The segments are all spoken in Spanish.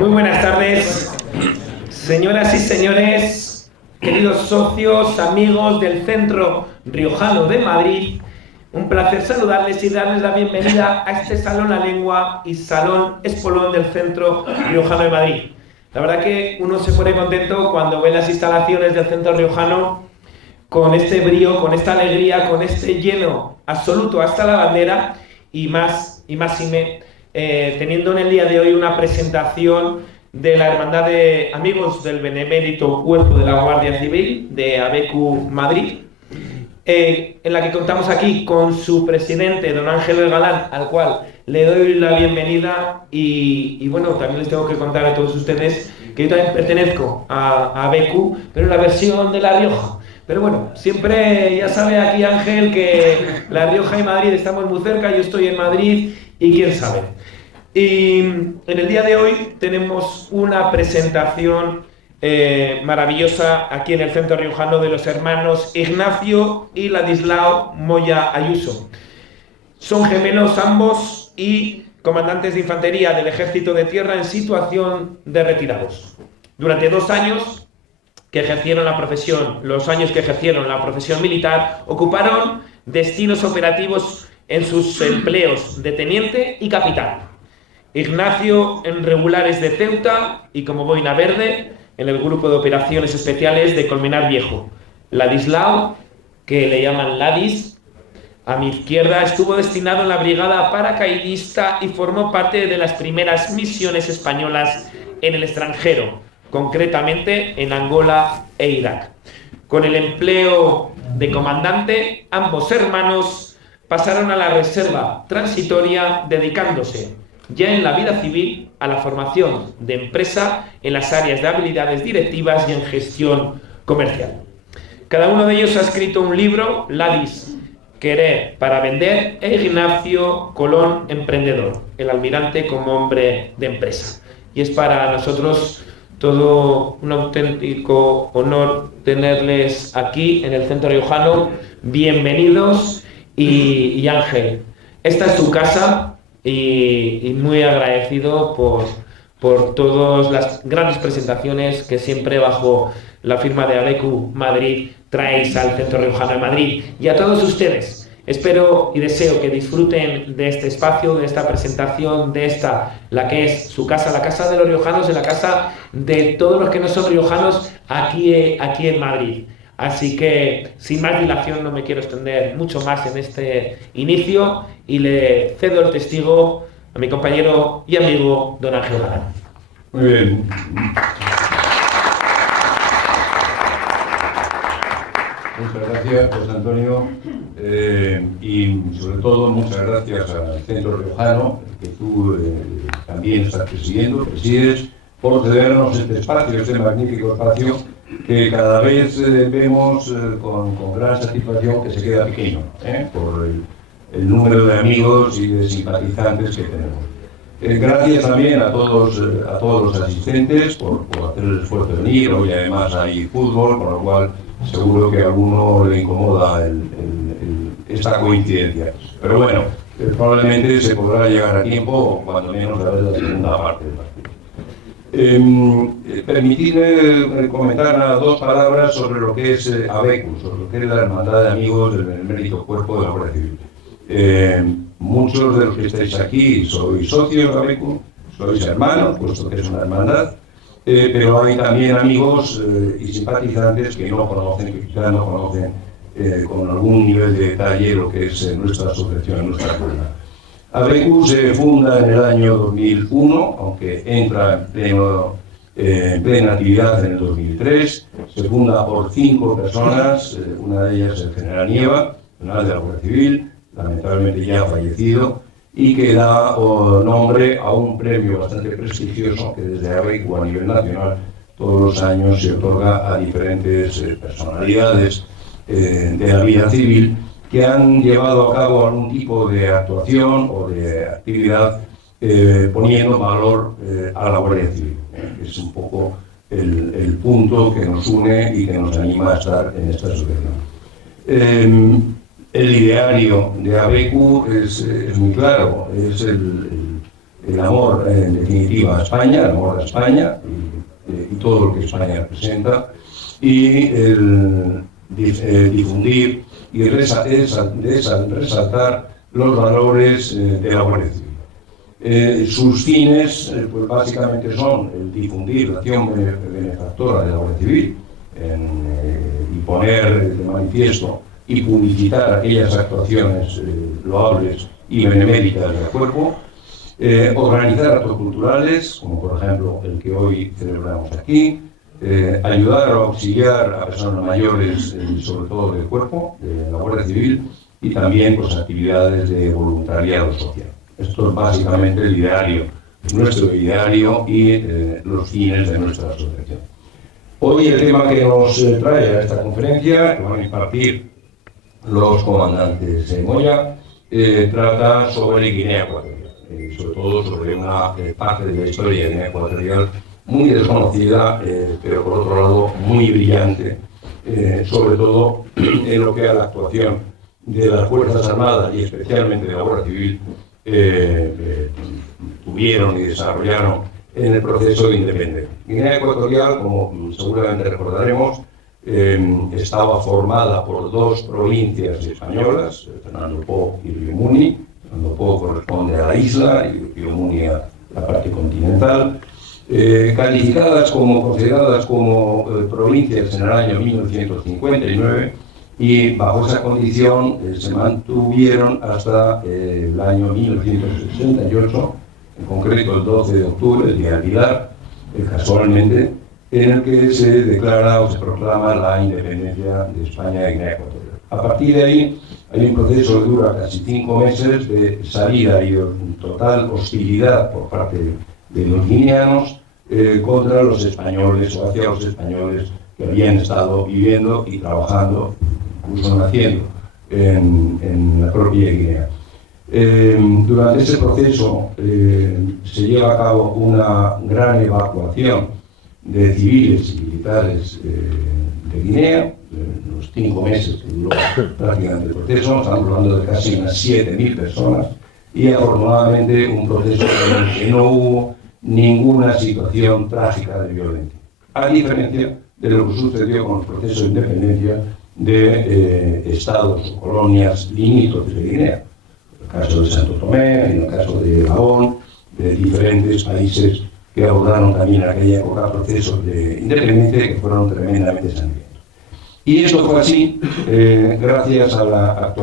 Muy buenas tardes, señoras y señores, queridos socios, amigos del Centro Riojano de Madrid. Un placer saludarles y darles la bienvenida a este Salón La Lengua y Salón Espolón del Centro Riojano de Madrid. La verdad que uno se pone contento cuando ve las instalaciones del Centro Riojano con este brío, con esta alegría, con este lleno absoluto hasta la bandera y teniendo en el día de hoy una presentación de la Hermandad de Amigos del Benemérito Cuerpo de la Guardia Civil de ABECU Madrid, en la que contamos aquí con su presidente, don Ángel Galán, al cual le doy la bienvenida y bueno, también les tengo que contar a todos ustedes que yo también pertenezco a ABECU, pero en la versión de La Rioja. Pero bueno, siempre ya sabe aquí Ángel que La Rioja y Madrid estamos muy cerca, yo estoy en Madrid y quién sabe. Y en el día de hoy tenemos una presentación maravillosa aquí en el Centro Riojano de los hermanos Ignacio y Ladislao Moya Ayuso. Son gemelos ambos y comandantes de infantería del Ejército de Tierra en situación de retirados. Durante 2 años que ejercieron la profesión, militar, ocuparon destinos operativos en sus empleos de teniente y capitán. Ignacio en regulares de Ceuta y como boina verde en el grupo de operaciones especiales de Colmenar Viejo. Ladislao, que le llaman Ladis, a mi izquierda, estuvo destinado en la brigada paracaidista y formó parte de las primeras misiones españolas en el extranjero, concretamente en Angola e Irak. Con el empleo de comandante, ambos hermanos pasaron a la reserva transitoria, dedicándose ya en la vida civil a la formación de empresa en las áreas de habilidades directivas y en gestión comercial. Cada uno de ellos ha escrito un libro: Ladis, Querer para vender, e Ignacio Colón, Emprendedor, el almirante como hombre de empresa. Y es para nosotros todo un auténtico honor tenerles aquí en el Centro Riojano. Bienvenidos y Ángel, esta es tu casa y muy agradecido por todas las grandes presentaciones que siempre bajo la firma de ABECU Madrid traéis al Centro Riojano de Madrid. Y a todos ustedes, espero y deseo que disfruten de este espacio, de esta presentación, de la que es su casa, la casa de los riojanos, de la casa de todos los que no son riojanos aquí en Madrid. Así que, sin más dilación, no me quiero extender mucho más en este inicio y le cedo el testigo a mi compañero y amigo don Ángel Galán. Muy bien. Muchas gracias, José Antonio, y sobre todo muchas gracias al Centro Riojano, que tú también estás presides, por cedernos este espacio, este magnífico espacio que cada vez vemos con gran satisfacción que se queda pequeño, por el número de amigos y de simpatizantes que tenemos. Gracias también a todos los asistentes por hacer el esfuerzo de venir. Hoy además hay fútbol, con lo cual seguro que a alguno le incomoda esta coincidencia. Pero bueno, probablemente se podrá llegar a tiempo, o cuando menos a ver la segunda parte del partido. Permitidme comentar 2 palabras sobre lo que es ABECU, sobre lo que es la Hermandad de Amigos del Benemérito Cuerpo de la Guardia Civil. Muchos de los que estáis aquí sois socios de ABECU, sois hermanos, puesto que es una hermandad, pero hay también amigos y simpatizantes que no conocen, que quizás no conocen con algún nivel de detalle lo que es nuestra asociación, nuestra hermandad. ABECU se funda en el año 2001, aunque entra en plena actividad en el 2003. Se funda por 5 personas, una de ellas el general Nieva, general de la Guardia Civil, lamentablemente ya fallecido, y que da nombre a un premio bastante prestigioso que desde ABECU a nivel nacional todos los años se otorga a diferentes personalidades de la vida civil que han llevado a cabo algún tipo de actuación o de actividad poniendo valor a la Guardia Civil. Es un poco el punto que nos une y que nos anima a estar en esta asociación. El ideario de ABECU es muy claro, es el amor en definitiva a España, el amor a España y todo lo que España representa, y el difundir y resaltar los valores de la Guardia Civil. Sus fines, pues básicamente son el difundir la acción benefactora de la Guardia Civil y poner de manifiesto y publicitar aquellas actuaciones loables y beneméritas del cuerpo, organizar actos culturales, como por ejemplo el que hoy celebramos aquí, ayudar o auxiliar a personas mayores, sobre todo del cuerpo, de la Guardia Civil, y también pues, actividades de voluntariado social. Esto es básicamente el ideario, nuestro ideario y los fines de nuestra asociación. Hoy el tema que nos trae a esta conferencia, que van a impartir los comandantes Moya, trata sobre Guinea Ecuatorial, sobre todo sobre una parte de la historia de Guinea Ecuatorial muy desconocida, pero por otro lado muy brillante, sobre todo en lo que a la actuación de las Fuerzas Armadas y especialmente de la Guardia Civil tuvieron y desarrollaron en el proceso de independencia. Guinea Ecuatorial, como seguramente recordaremos, estaba formada por dos provincias españolas, Fernando Poo y Río Muni. Fernando Poo corresponde a la isla y Río Muni a la parte continental, consideradas como provincias en el año 1959, y bajo esa condición se mantuvieron hasta el año 1968, en concreto el 12 de octubre, el día del Pilar, casualmente, en el que se declara o se proclama la independencia de España y Guinea Ecuatorial. A partir de ahí hay un proceso que dura casi 5 meses de salida y total hostilidad por parte de los guineanos contra los españoles o hacia los españoles que habían estado viviendo y trabajando, incluso naciendo en la propia Guinea. Durante ese proceso se lleva a cabo una gran evacuación de civiles y militares de Guinea, en los 5 meses que duró prácticamente el proceso. Estamos hablando de casi unas 7.000 personas, y afortunadamente un proceso en el que no hubo ninguna situación trágica de violencia, a diferencia de lo que sucedió con el proceso de independencia de estados o colonias limítrofes de Guinea, el caso de Santo Tomé, en el caso de Gabón, de diferentes países que abordaron también en aquella época procesos de independencia que fueron tremendamente sangrientos. Y esto fue así gracias a la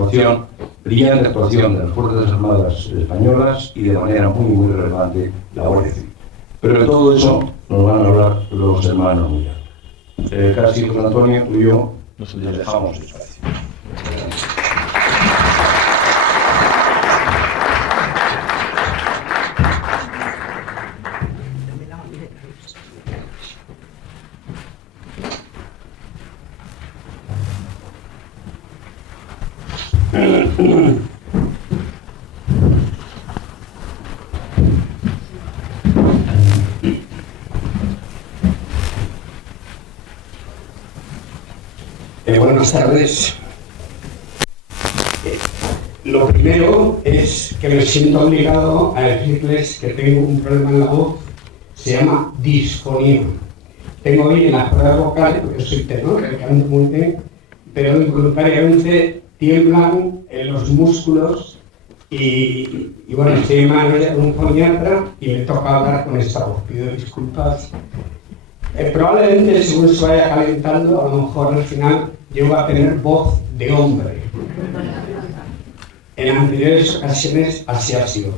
brillante actuación de las Fuerzas Armadas españolas y de manera muy relevante la Guardia Civil. Pero de todo eso nos van a hablar los hermanos Moya. Casi José Antonio, tú y yo nos dejamos espacio. Buenas tardes. Lo primero es que me siento obligado a decirles que tengo un problema en la voz, se llama disfonía. Tengo bien las pruebas vocales, porque soy tenor, que canto muy bien, pero involuntariamente tiemblan en los músculos y bueno, estoy en manos de un foniatra y me toca hablar con esta voz. Pido disculpas. Probablemente, según se vaya calentando, a lo mejor al final llego a tener voz de hombre. En anteriores ocasiones así ha sido.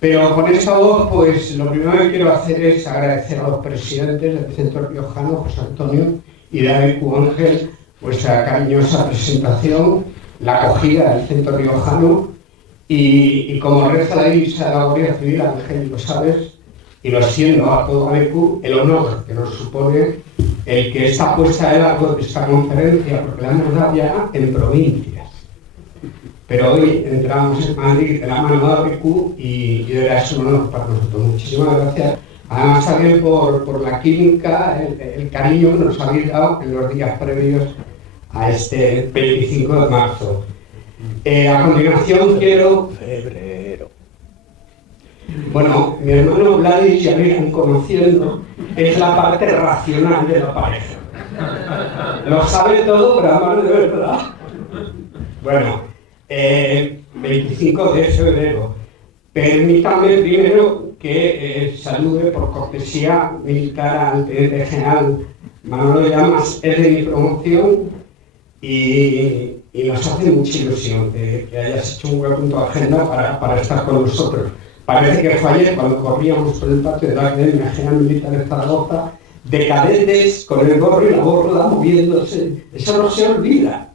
Pero con esta voz, pues lo primero que quiero hacer es agradecer a los presidentes del Centro Riojano, José Antonio y David Q. Ángel, vuestra cariñosa presentación, la acogida del Centro Riojano y como reza la divisa de la Guardia Civil, Ángel, lo sabes, y lo siento a todo ABQ, el honor que nos supone el que está puesta de largo de esta conferencia, porque la hemos dado ya en provincias. Pero hoy entramos en Madrid de la mano de ABQ y de verdad es un honor para nosotros. Muchísimas gracias. Además también por la química, el cariño que nos habéis dado en los días previos a este 25 de marzo. A continuación quiero... Bueno, mi hermano Gladys, ya me irán conociendo, es la parte racional de la pareja. Lo sabe todo, pero amar de verdad. Bueno, 25 de febrero. Permítame primero que salude por cortesía militar al teniente general Manolo Llamas, es de mi promoción y nos hace mucha ilusión que hayas hecho un buen punto de agenda para estar con nosotros. Parece que fue ayer cuando corríamos por el patio de la Academia General Militar de Zaragoza, de cadetes con el gorro y la borla moviéndose. Eso no se olvida.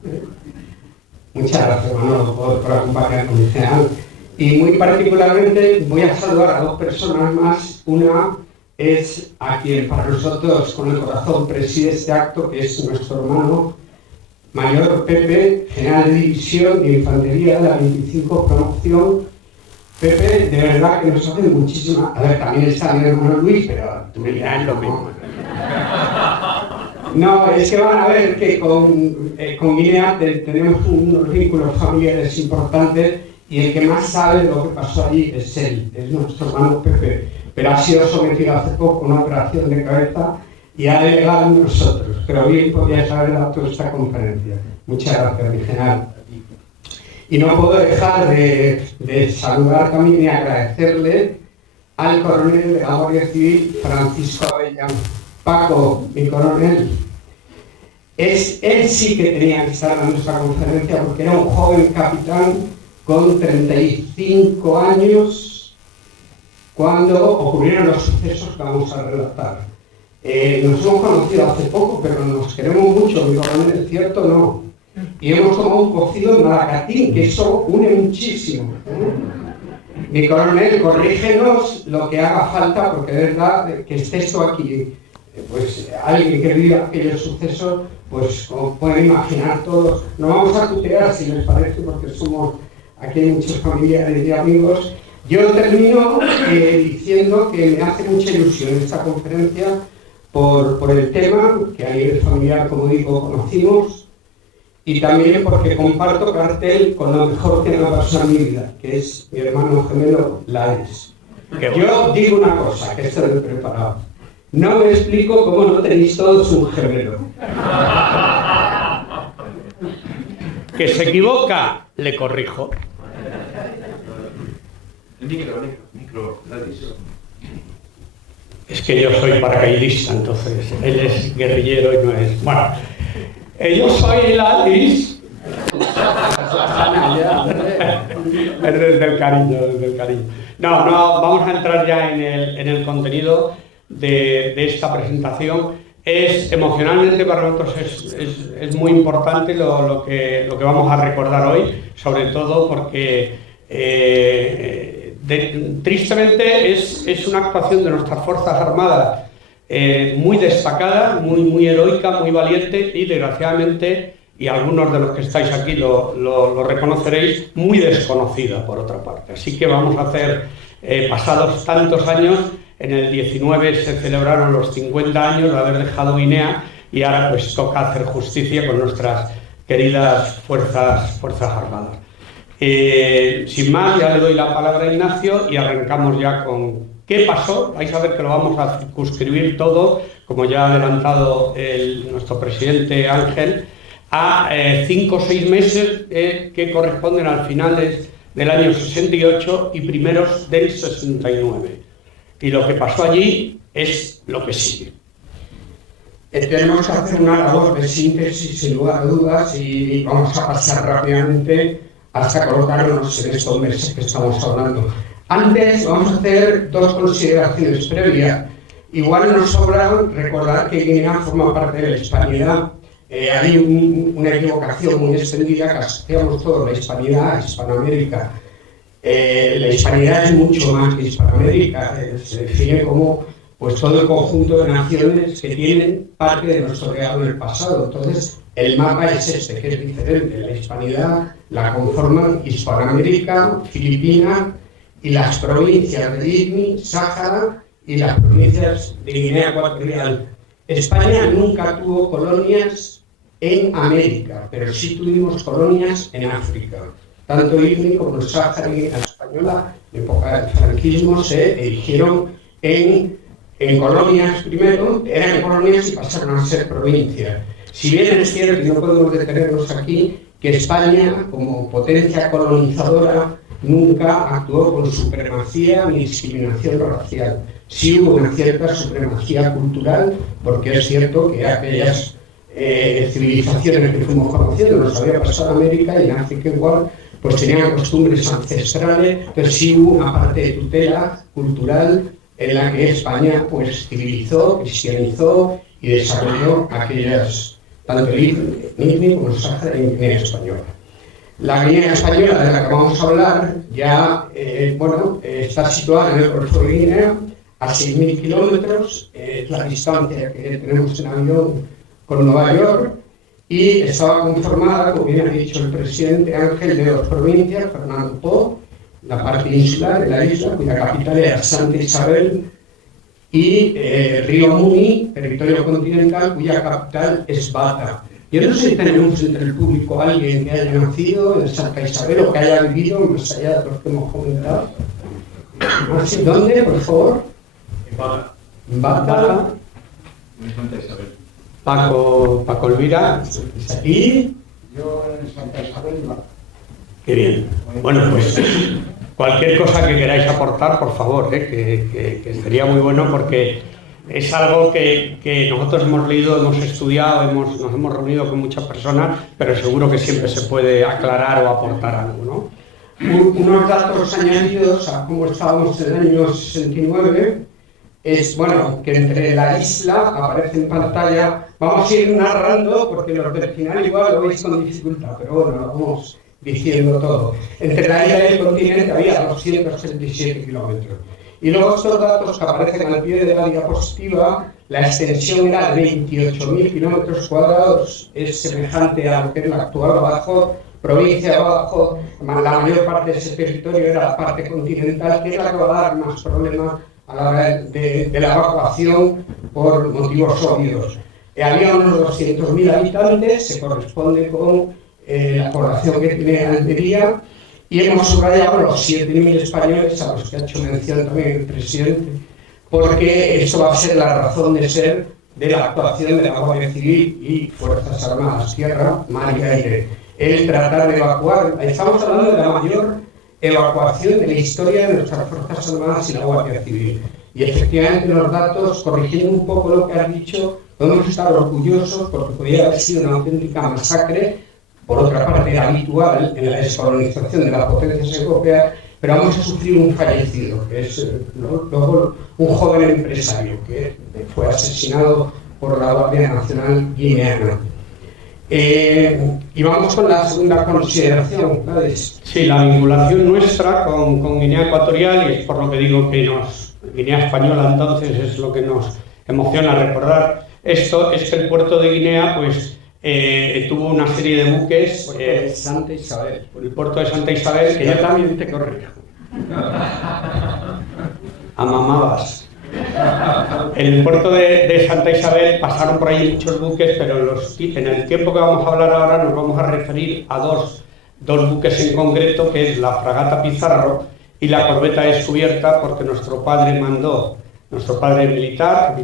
Muchas gracias, Manolo, por acompañarnos, mi general. Y muy particularmente voy a saludar a dos personas más. Una es a quien para nosotros con el corazón preside este acto, que es nuestro hermano mayor Pepe, general de división de infantería de la 25 promoción. Pepe, de verdad que nos hace muchísima... A ver, también está mi hermano Luis, pero tú me dirás lo mismo. No, es que van a ver que con Guinea tenemos unos vínculos familiares importantes y el que más sabe lo que pasó allí es él, es nuestro hermano Pepe, pero ha sido sometido hace poco a una operación de cabeza y ha delegado en nosotros, pero bien podías haber dado toda esta conferencia. Muchas gracias, mi general. Y no puedo dejar de saludar también y agradecerle al coronel de la Guardia Civil, Francisco Avellán. Paco, mi coronel, él sí que tenía que estar en nuestra conferencia porque era un joven capitán con 35 años cuando ocurrieron los sucesos que vamos a relatar. Nos hemos conocido hace poco, pero nos queremos mucho, mi coronel, ¿cierto o no? Y hemos tomado un cocido en Malacatín, que eso une muchísimo. Mi coronel, corrígenos lo que haga falta, porque es verdad que estés tú aquí. Pues alguien que viva aquellos sucesos, pues como pueden imaginar todos, no vamos a tutear si les parece, porque aquí hay muchos familiares y amigos. Yo termino diciendo que me hace mucha ilusión esta conferencia por el tema, que a nivel familiar, como digo, conocimos, y también porque comparto cartel con lo mejor que me ha pasado en mi vida, que es mi hermano gemelo, Lares. Yo digo una cosa, que esto lo he preparado. No me explico cómo no tenéis todos un gemelo. Que se equivoca, le corrijo. Micro, Lares. Es que yo soy paracaidista, entonces él es guerrillero y no es... Bueno, yo soy Laris. Es desde el cariño, No, vamos a entrar ya en el contenido de esta presentación. Emocionalmente para nosotros es muy importante lo que vamos a recordar hoy, sobre todo porque tristemente es una actuación de nuestras Fuerzas Armadas muy destacada, muy heroica, muy valiente y desgraciadamente, y algunos de los que estáis aquí lo reconoceréis, muy desconocida por otra parte. Así que vamos a hacer, pasados tantos años, en el 19 se celebraron los 50 años de haber dejado Guinea y ahora pues toca hacer justicia con nuestras queridas Fuerzas Armadas. Sin más, ya le doy la palabra a Ignacio y arrancamos ya con qué pasó. Vais a ver que lo vamos a circunscribir todo, como ya ha adelantado nuestro presidente Ángel, a 5 o 6 meses que corresponden al finales del año 68 y primeros del 69. Y lo que pasó allí es lo que sigue. Tenemos que hacer una labor de síntesis sin lugar a dudas y vamos a pasar rápidamente hasta colocarnos en estos meses que estamos hablando. Antes vamos a hacer dos consideraciones previas. Igual nos sobra recordar que Guinea forma parte de la hispanidad. Hay una equivocación muy extendida que asociamos todo la hispanidad a Hispanoamérica. La hispanidad es mucho más que Hispanoamérica. Se define como pues, todo el conjunto de naciones que tienen parte de nuestro legado en el pasado. Entonces, el mapa es este, que es diferente. La hispanidad la conforman Hispanoamérica, Filipinas y las provincias de Igni, Sáhara y las provincias de Guinea Ecuatorial. España nunca tuvo colonias en América, pero sí tuvimos colonias en África. tanto IGNI como el Sáhara y la española, en época del franquismo, se erigieron en colonias primero, eran colonias y pasaron a ser provincias. Si bien es cierto, y no podemos detenernos aquí, que España, como potencia colonizadora, nunca actuó con supremacía ni discriminación racial. Sí hubo una cierta supremacía cultural, porque es cierto que aquellas civilizaciones que fuimos conociendo, nos había pasado en América y en África igual, pues tenían costumbres ancestrales, pero sí hubo una parte de tutela cultural en la que España pues civilizó, cristianizó y desarrolló aquellas, tanto el IGNI como el Sáhara y Guinea Española. La Guinea Española, de la que vamos a hablar, ya está situada en el Golfo de Guinea, a 6.000 kilómetros, es la distancia que tenemos en avión con Nueva York, y estaba conformada, como bien ha dicho el presidente Ángel, de dos provincias, Fernando Poo, la parte insular de la isla, cuya capital era Santa Isabel, y Río Muni, territorio continental, cuya capital es Bata. Yo no sé si tenemos entre el público alguien que haya nacido en Santa Isabel o que haya vivido más allá de los que hemos comentado. ¿Dónde, por favor? En Bata. En Santa Isabel. Paco Elvira. ¿Y? Yo en Santa Isabel. Qué bien. Bueno, pues cualquier cosa que queráis aportar, por favor, que sería muy bueno, porque es algo que nosotros hemos leído, hemos estudiado, nos hemos reunido con muchas personas, pero seguro que siempre se puede aclarar o aportar algo, ¿no? Unos datos añadidos a cómo estábamos en el año 69 es, que entre la isla, aparece en pantalla, vamos a ir narrando, porque los del final igual lo veis con dificultad, pero bueno, lo vamos diciendo todo. Entre la isla y el continente había 237 kilómetros. Y luego estos datos que aparecen al pie de la diapositiva, la extensión era de 28.000 kilómetros cuadrados, es semejante a lo que es la actual Badajoz, provincia de Badajoz. La mayor parte de ese territorio era la parte continental, que es la que va a dar más problemas a la hora de la evacuación por motivos obvios. Había unos 200.000 habitantes, se corresponde con la población que tiene Almería, y hemos subrayado los 7.000 españoles a los que ha hecho mención también el presidente, porque eso va a ser la razón de ser de la actuación de la Guardia Civil y Fuerzas Armadas, tierra, mar y aire. El tratar de evacuar, estamos hablando de la mayor evacuación de la historia de nuestras Fuerzas Armadas y la Guardia Civil. Y efectivamente los datos, corrigiendo un poco lo que has dicho, podemos estar orgullosos porque podría haber sido una auténtica masacre. Por otra parte, era habitual en la descolonización de las potencias europeas, pero vamos a sufrir un fallecido, que es luego un joven empresario que fue asesinado por la Guardia Nacional guineana. Y vamos con la segunda consideración, ¿sabes? Sí, la vinculación nuestra con Guinea Ecuatorial, y es por lo que digo que Guinea Española entonces es lo que nos emociona recordar esto, es que el puerto de Guinea, pues, tuvo una serie de buques. Santa Isabel. El puerto de Santa Isabel, que yo también te corrijo. Amamabas. En el puerto de Santa Isabel pasaron por ahí muchos buques, pero en el tiempo que vamos a hablar ahora nos vamos a referir a dos buques en concreto, que es la fragata Pizarro y la corbeta Descubierta, porque nuestro padre militar,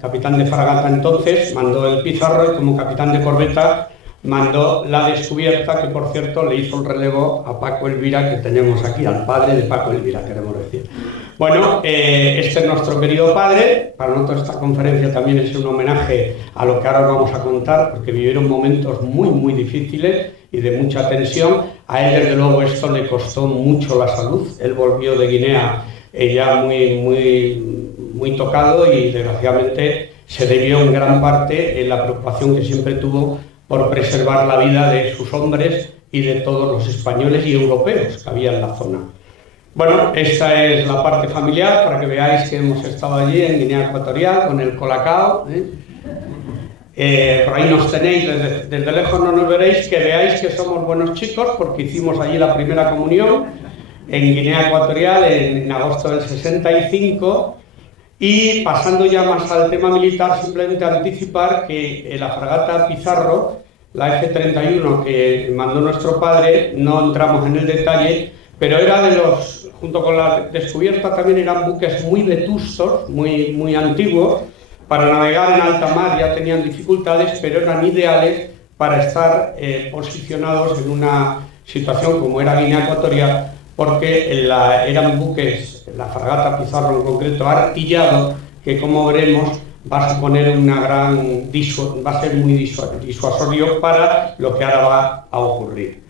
capitán de fragata entonces, mandó el Pizarro, y como capitán de corbeta mandó la Descubierta, que por cierto le hizo el relevo a Paco Elvira, que tenemos aquí, al padre de Paco Elvira, queremos decir. Bueno, este es nuestro querido padre. Para nosotros esta conferencia también es un homenaje a lo que ahora vamos a contar, porque vivieron momentos muy, muy difíciles y de mucha tensión. A él, desde luego, esto le costó mucho la salud. Él volvió de Guinea ya muy tocado, y desgraciadamente se debió en gran parte en la preocupación que siempre tuvo por preservar la vida de sus hombres y de todos los españoles y europeos que había en la zona. Bueno, esta es la parte familiar, para que veáis que hemos estado allí en Guinea Ecuatorial con el Colacao. Por ahí nos tenéis, desde lejos no nos veréis, que veáis que somos buenos chicos, porque hicimos allí la primera comunión en Guinea Ecuatorial en agosto del 65. Y pasando ya más al tema militar, simplemente anticipar que la fragata Pizarro la F-31 que mandó nuestro padre, no entramos en el detalle, pero era de los, junto con la descubierta también eran buques muy vetustos, muy antiguos, para navegar en alta mar ya tenían dificultades, pero eran ideales para estar posicionados en una situación como era Guinea Ecuatorial, porque eran buques, la fragata Pizarro en concreto, artillado, que como veremos va a suponer va a ser muy disuasorio para lo que ahora va a ocurrir.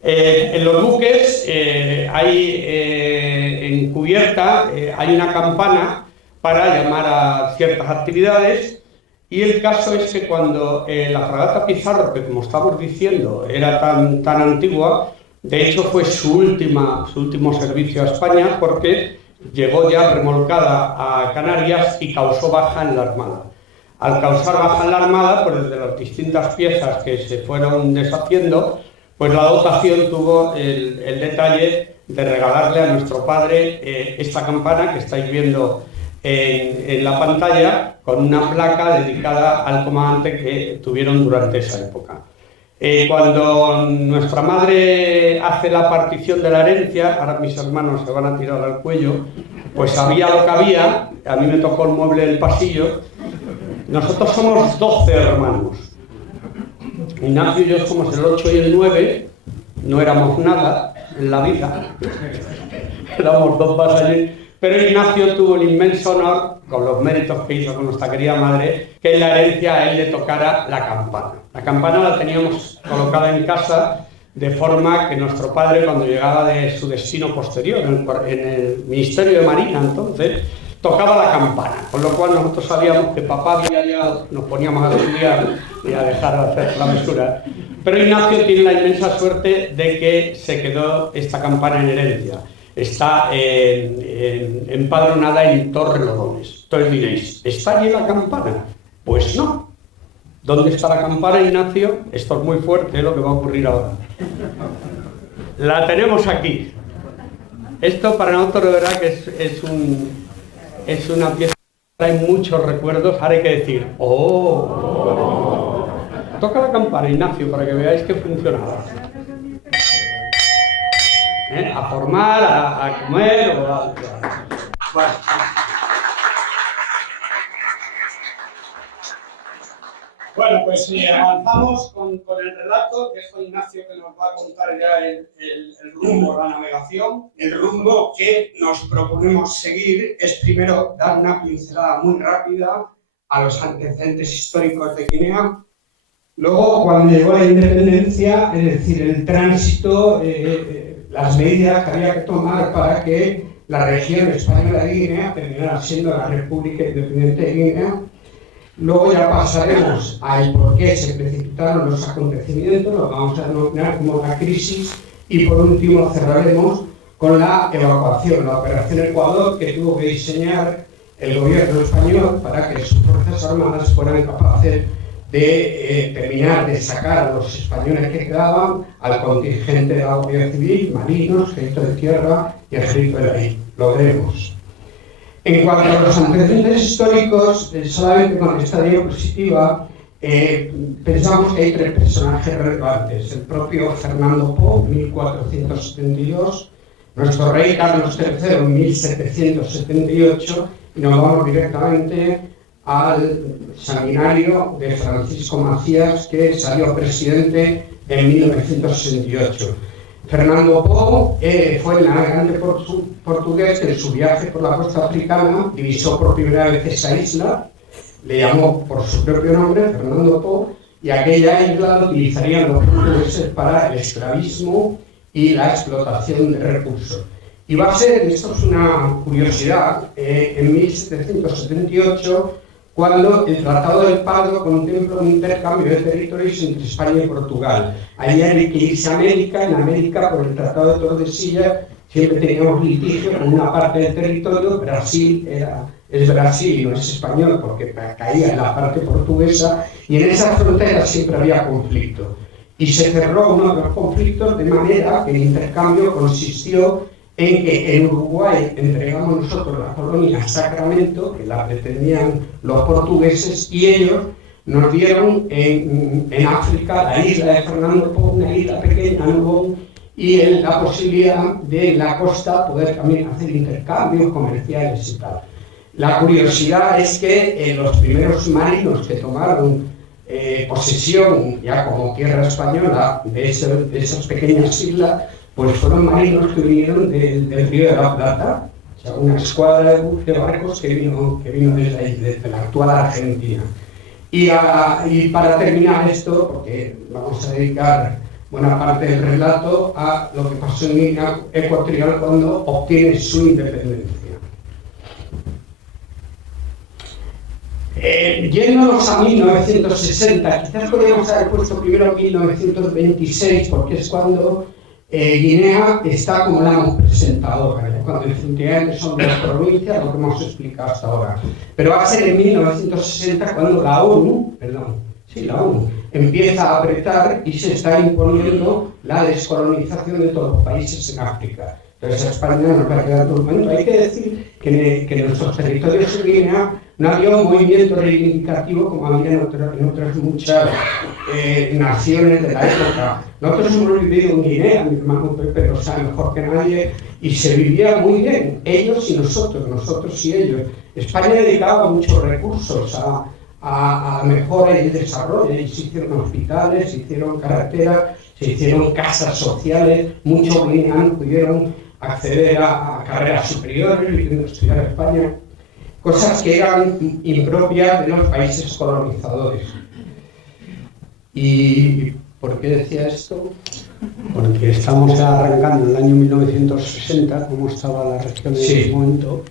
En los buques hay en cubierta hay una campana para llamar a ciertas actividades, y el caso es que cuando la fragata Pizarro, que como estamos diciendo era tan antigua, de hecho fue su último servicio a España, porque llegó ya remolcada a Canarias y causó baja en la Armada. Al causar baja en la Armada, pues desde las distintas piezas que se fueron deshaciendo, pues la dotación tuvo el detalle de regalarle a nuestro padre esta campana que estáis viendo en la pantalla, con una placa dedicada al comandante que tuvieron durante esa época. Cuando nuestra madre hace la partición de la herencia, ahora mis hermanos se van a tirar al cuello, pues había lo que había, a mí me tocó el mueble del pasillo. Nosotros somos 12 hermanos. Ignacio y yo somos el 8 y el 9, no éramos nada en la vida, éramos dos vasallos, pero Ignacio tuvo el inmenso honor, con los méritos que hizo con nuestra querida madre, que en la herencia a él le tocara la campana. La campana la teníamos colocada en casa, de forma que nuestro padre, cuando llegaba de su destino posterior, en el Ministerio de Marina entonces, tocaba la campana, con lo cual nosotros sabíamos que papá había llegado, nos poníamos a estudiar y a dejar de hacer la mesura. Pero Ignacio tiene la inmensa suerte de que se quedó esta campana en herencia. Está empadronada en Torrelodones. Entonces diréis, ¿está allí la campana? Pues no. ¿Dónde está la campana, Ignacio? Esto es muy fuerte, lo que va a ocurrir ahora. La tenemos aquí. Esto para nosotros de verdad que es una pieza que trae muchos recuerdos. Ahora hay que decir, ¡oh! Toca la campana, Ignacio, para que veáis que funcionaba. A formar, a comer o a... Bueno, pues avanzamos con el relato. Dejo a Ignacio que nos va a contar ya el rumbo, la navegación. El rumbo que nos proponemos seguir es primero dar una pincelada muy rápida a los antecedentes históricos de Guinea. Luego, cuando llegó la independencia, es decir, el tránsito, las medidas que había que tomar para que la región española de Guinea terminara siendo la República Independiente de Guinea. Luego ya pasaremos al por qué se precipitaron los acontecimientos, lo vamos a denominar como la crisis, y por último cerraremos con la evacuación, la Operación Ecuador, que tuvo que diseñar el gobierno español para que sus fuerzas armadas fueran capaces de terminar de sacar a los españoles que quedaban, al contingente de la Guardia Civil, marinos, ejército de tierra y ejército de aire. Lo veremos. En cuanto a los antecedentes históricos, solamente con esta diapositiva pensamos que hay tres personajes relevantes. El propio Fernando Po, 1472, nuestro rey Carlos III, 1778, y nos vamos directamente al sanguinario de Francisco Macías, que salió presidente en 1968. Fernando Po fue el navegante portugués que en su viaje por la costa africana divisó por primera vez esa isla, le llamó por su propio nombre, Fernando Po, y aquella isla la utilizarían los portugueses para el esclavismo y la explotación de recursos. Y va a ser, esto es una curiosidad, en 1778, cuando el Tratado del Pardo contempla un intercambio de territorios entre España y Portugal. Allí hay que irse a América, en América por el Tratado de Tordesillas siempre teníamos litigio con una parte del territorio. Brasil es Brasil y no es español porque caía en la parte portuguesa, y en esa frontera siempre había conflicto. Y se cerró uno de los conflictos de manera que el intercambio consistió en que en Uruguay entregamos nosotros la colonia Sacramento, que la pretendían los portugueses, y ellos nos dieron en África la isla de Fernando Po, una isla pequeña, Nubón, y la posibilidad de la costa poder también hacer intercambios comerciales y tal. La curiosidad es que los primeros marinos que tomaron posesión ya como tierra española de esas pequeñas islas, pues fueron marinos que vinieron del Río de la Plata, o sea, una escuadra de barcos que vino desde la actual Argentina. Y para terminar esto, porque vamos a dedicar buena parte del relato a lo que pasó en Guinea Ecuatorial cuando obtiene su independencia. Yéndonos a 1960, quizás podríamos haber puesto primero 1926, porque es cuando Guinea está como la hemos presentado, cuando efectivamente son dos provincias, lo que hemos explicado hasta ahora. Pero va a ser en 1960 cuando la ONU empieza a apretar y se está imponiendo la descolonización de todos los países en África. Entonces a España nos va a quedar todo el momento. Hay que decir que en nuestros territorios en Guinea no había un movimiento reivindicativo como había en otras muchas naciones de la época. Nosotros hemos vivido en Guinea, mi hermano Pepe lo sabe mejor que nadie, y se vivía muy bien, ellos y nosotros y ellos. España dedicaba muchos recursos a la mejora y el desarrollo, y se hicieron hospitales, se hicieron carreteras, se hicieron casas sociales, muchos guineanos pudieron acceder a carreras superiores, viviendo estudiar en España, cosas que eran impropias de los países colonizadores. ¿Y por qué decía esto? Porque estamos arrancando en el año 1960, como estaba la región en ese momento.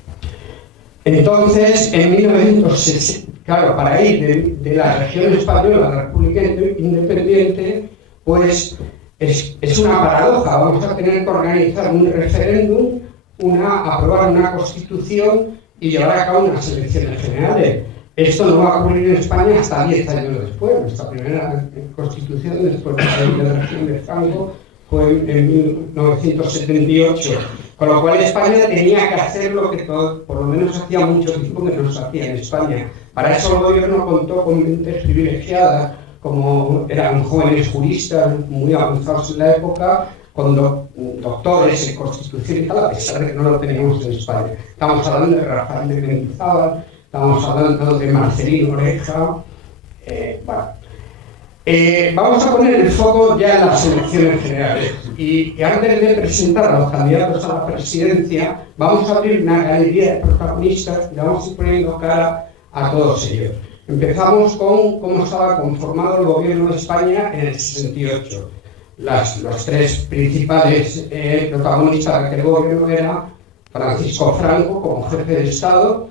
Entonces, en 1960, claro, para ir de la región española a la República Independiente, pues es una paradoja. Vamos a tener que organizar un referéndum, aprobar una constitución y llevar a cabo unas elecciones generales. Esto no va a ocurrir en España hasta 10 años después. Nuestra primera constitución, después de la región de Franco, fue en 1978. Con lo cual España tenía que hacer lo que por lo menos hacía mucho tiempo que no se hacía en España. Para eso el gobierno contó con mentes privilegiadas, como eran jóvenes juristas muy avanzados en la época, con doctores en Constitución y tal, a pesar de que no lo teníamos en España. Estamos hablando de Rafael de Mendizábal, estamos hablando de Marcelino Oreja. Vamos a poner el foco ya en las elecciones generales. Y antes de presentar a los candidatos a la presidencia, vamos a abrir una galería de protagonistas y vamos a ir poniendo cara a todos ellos. Empezamos con cómo estaba conformado el gobierno de España en el 68. Los tres principales protagonistas de aquel gobierno eran Francisco Franco como jefe de Estado,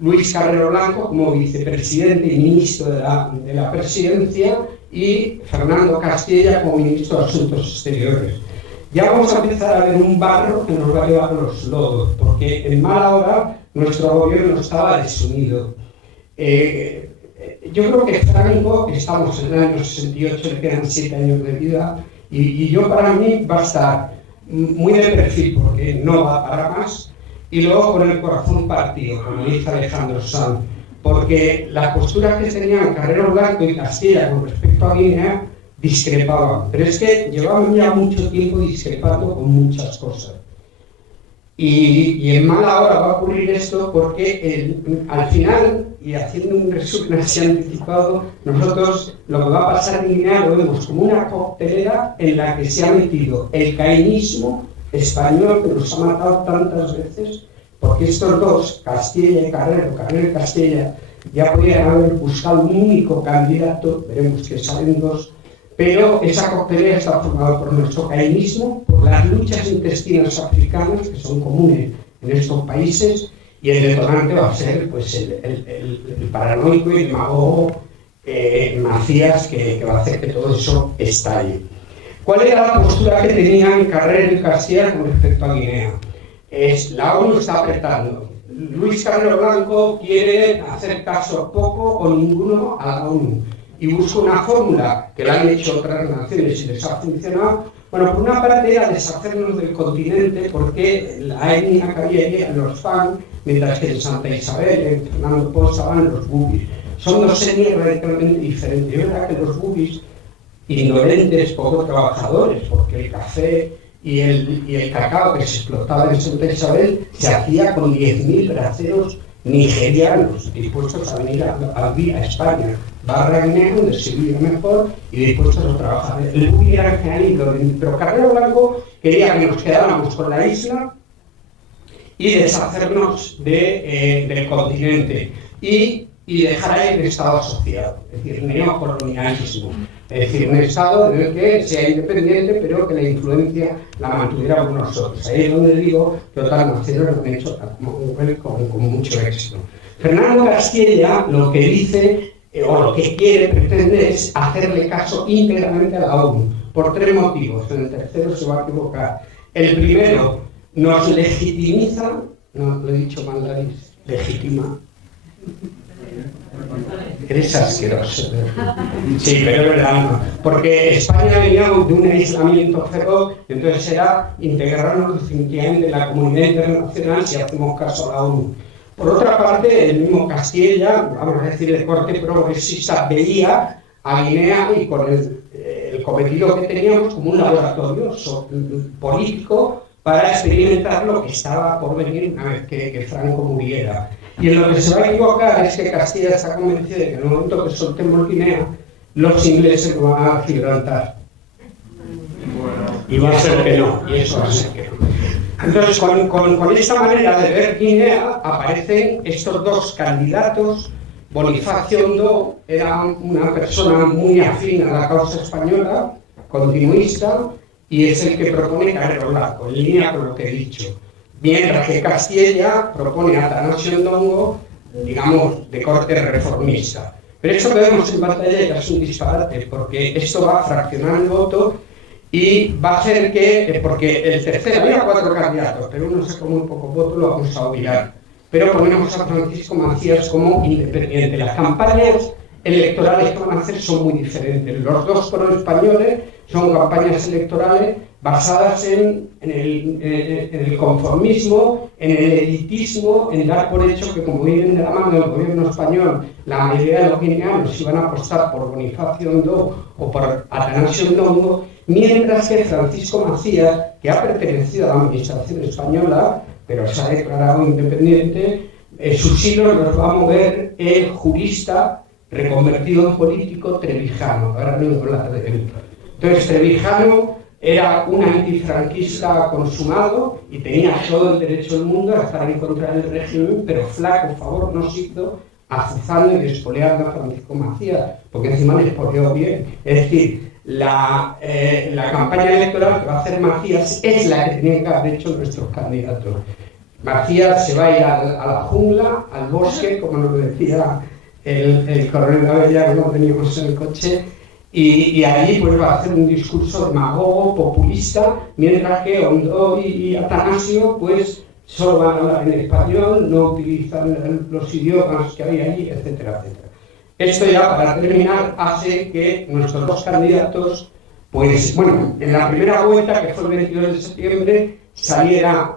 Luis Carrero Blanco como vicepresidente y ministro de la presidencia y Fernando Castilla como ministro de Asuntos Exteriores. Ya vamos a empezar a ver un barro que nos va a llevar a los lodos, porque en mala hora nuestro gobierno estaba desunido. Yo creo que Franco, estamos en el año 68, le quedan 7 años de vida, y yo para mí va a estar muy de perfil porque no va para más, y luego con el corazón partido, como dice Alejandro Sanz, porque las posturas que tenían Carrero Blanco y Castilla con respecto a Guinea discrepaban, pero es que llevaban ya mucho tiempo discrepando con muchas cosas. Y en mala hora va a ocurrir esto porque al final, y haciendo un resumen así anticipado, nosotros lo que va a pasar en Guinea lo vemos como una coctelera en la que se ha metido el caínismo español que nos ha matado tantas veces, porque estos dos, Castilla y Carrero y Castilla, ya podían haber buscado un único candidato, veremos que salen dos, pero esa coctelera está formada por nuestro caínismo, por las luchas intestinas africanas que son comunes en estos países, y el detonante va a ser pues, el paranoico y demagogo Macías que va a hacer que todo eso estalle. ¿Cuál era la postura que tenían Carrero y Castilla con respecto a Guinea? La ONU está apretando. Luis Carrero Blanco quiere hacer caso poco o ninguno a la ONU y busca una fórmula que la han hecho otras naciones y les ha funcionado. Bueno, por una parte era deshacernos del continente porque la etnia que había allí eran los Fang, mientras que en Santa Isabel, en Fernando Po, estaban los Bubis. O son dos etnias radicalmente diferentes. Es verdad que los bubis, indolentes, poco trabajadores, porque el café y el cacao que se explotaba en Santa Isabel se hacía con 10.000 braceros nigerianos dispuestos a venir a vivir a España, barra Guinea, donde se vive mejor y dispuestos a trabajar. El bubi era genial, pero Carrero Blanco quería que nos quedáramos con la isla y deshacernos del continente y dejar ahí el Estado asociado, es decir, neocolonialismo. Es decir, un Estado en el que sea independiente, pero que la influencia la mantuviéramos nosotros. Ahí es donde digo que otras naciones lo han hecho con mucho éxito. Fernando Castilla lo que dice, o lo que quiere, pretende, es hacerle caso íntegramente a la ONU, por tres motivos. En el tercero se va a equivocar. El primero, nos legitimiza, no lo he dicho mal, David, legitima. Eres asqueroso. Sí, pero es verdad, no. Porque España venía de un aislamiento feroz, entonces era integrarnos definitivamente en la comunidad internacional si hacemos caso a la ONU. Por otra parte, el mismo Castilla, vamos a decir de corte progresista, veía a Guinea y con el cometido que teníamos como un laboratorio político para experimentar lo que estaba por venir una vez que Franco muriera. Y en lo que se va a equivocar es que Castilla está convencido de que en el momento que soltemos Guinea, los ingleses lo van a Gibraltar. Y va a ser que no, y eso va a ser que no. Entonces, con esta manera de ver Guinea, aparecen estos dos candidatos. Bonifacio Ondó era una persona muy afín a la causa española, continuista, y es el que propone Carrero Blanco, en línea con lo que he dicho. Mientras que Castilla propone a Atanasio Ndongo, digamos, de corte reformista. Pero esto que vemos en pantalla ya es un disparate, porque esto va a fraccionar el voto y va a hacer que, porque el tercero, había 4 candidatos, pero uno sacó muy pocos votos, lo vamos a obviar. Pero ponemos a Francisco Macías como independiente. Las campañas electorales que van a hacer son muy diferentes. Los dos pro-españoles son campañas electorales basadas en el conformismo, en el elitismo, en dar por hecho que como vienen de la mano del gobierno español, la mayoría de los guineanos iban a apostar por Bonifacio Ondó o por Atanasio Ndongo, mientras que Francisco Macías, que ha pertenecido a la administración española, pero se ha declarado independiente, sus hilos los va a mover el jurista reconvertido en político Trevijano. Ahora no voy a hablar de él. Entonces Trevijano era un antifranquista consumado y tenía todo el derecho del mundo a estar en contra del régimen, pero flaco favor nos hizo azuzando y despoleando a Francisco Macías, porque encima le espoleó bien. Es decir, la campaña electoral que va a hacer Macías es la que tenían que haber hecho nuestros candidatos. Macías se va a ir a la jungla, al bosque, como nos decía el coronel Abella, que no teníamos en el coche, y allí pues va a hacer un discurso demagogo, populista, mientras que Ondó y Atanasio pues solo van a hablar en español, no utilizan los idiomas que hay allí, etcétera, etcétera. Esto ya, para terminar, hace que nuestros dos candidatos, pues bueno, en la primera vuelta, que fue el 22 de septiembre, saliera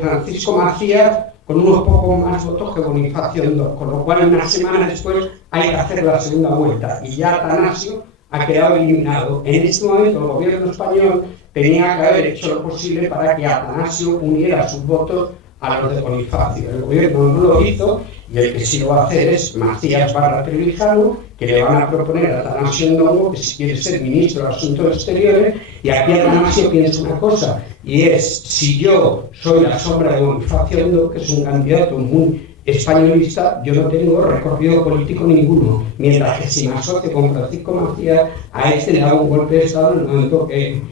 Francisco Macías con unos pocos más votos que Bonifacio Ondó, con lo cual una semana después hay que hacer la segunda vuelta y ya Atanasio ha quedado eliminado. En este momento el gobierno español tenía que haber hecho lo posible para que Atanasio uniera sus votos a los de Bonifacio. El gobierno no lo hizo y el que sí lo va a hacer es Macías barra Trevijano, que le van a proponer a Atanasio Ndongo que si quiere ser ministro de Asuntos Exteriores, y aquí Atanasio piensa una cosa, y es, si yo soy la sombra de Bonifacio Ondó, que es un candidato muy españolista, yo no tengo recorrido político ninguno, mientras que si me asocio con Francisco Macías, a este le hago un golpe de Estado en el momento que,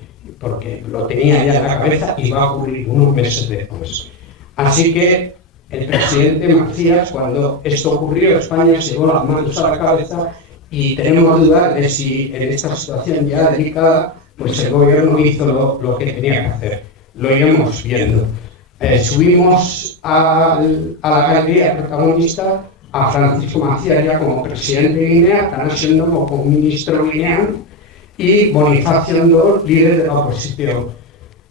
porque lo tenía ya en la cabeza y va a ocurrir unos meses después. Así que el presidente Macías, cuando esto ocurrió, España se llevó las manos a la cabeza y tenemos dudas de si en esta situación ya delicada, pues el gobierno hizo lo que tenía que hacer. Lo iremos viendo. Subimos a la galería protagonista a Francisco Macías ya como presidente de Guinea, Atanasio Ndongo como ministro guineano y Bonifacio Ondó líder de la oposición.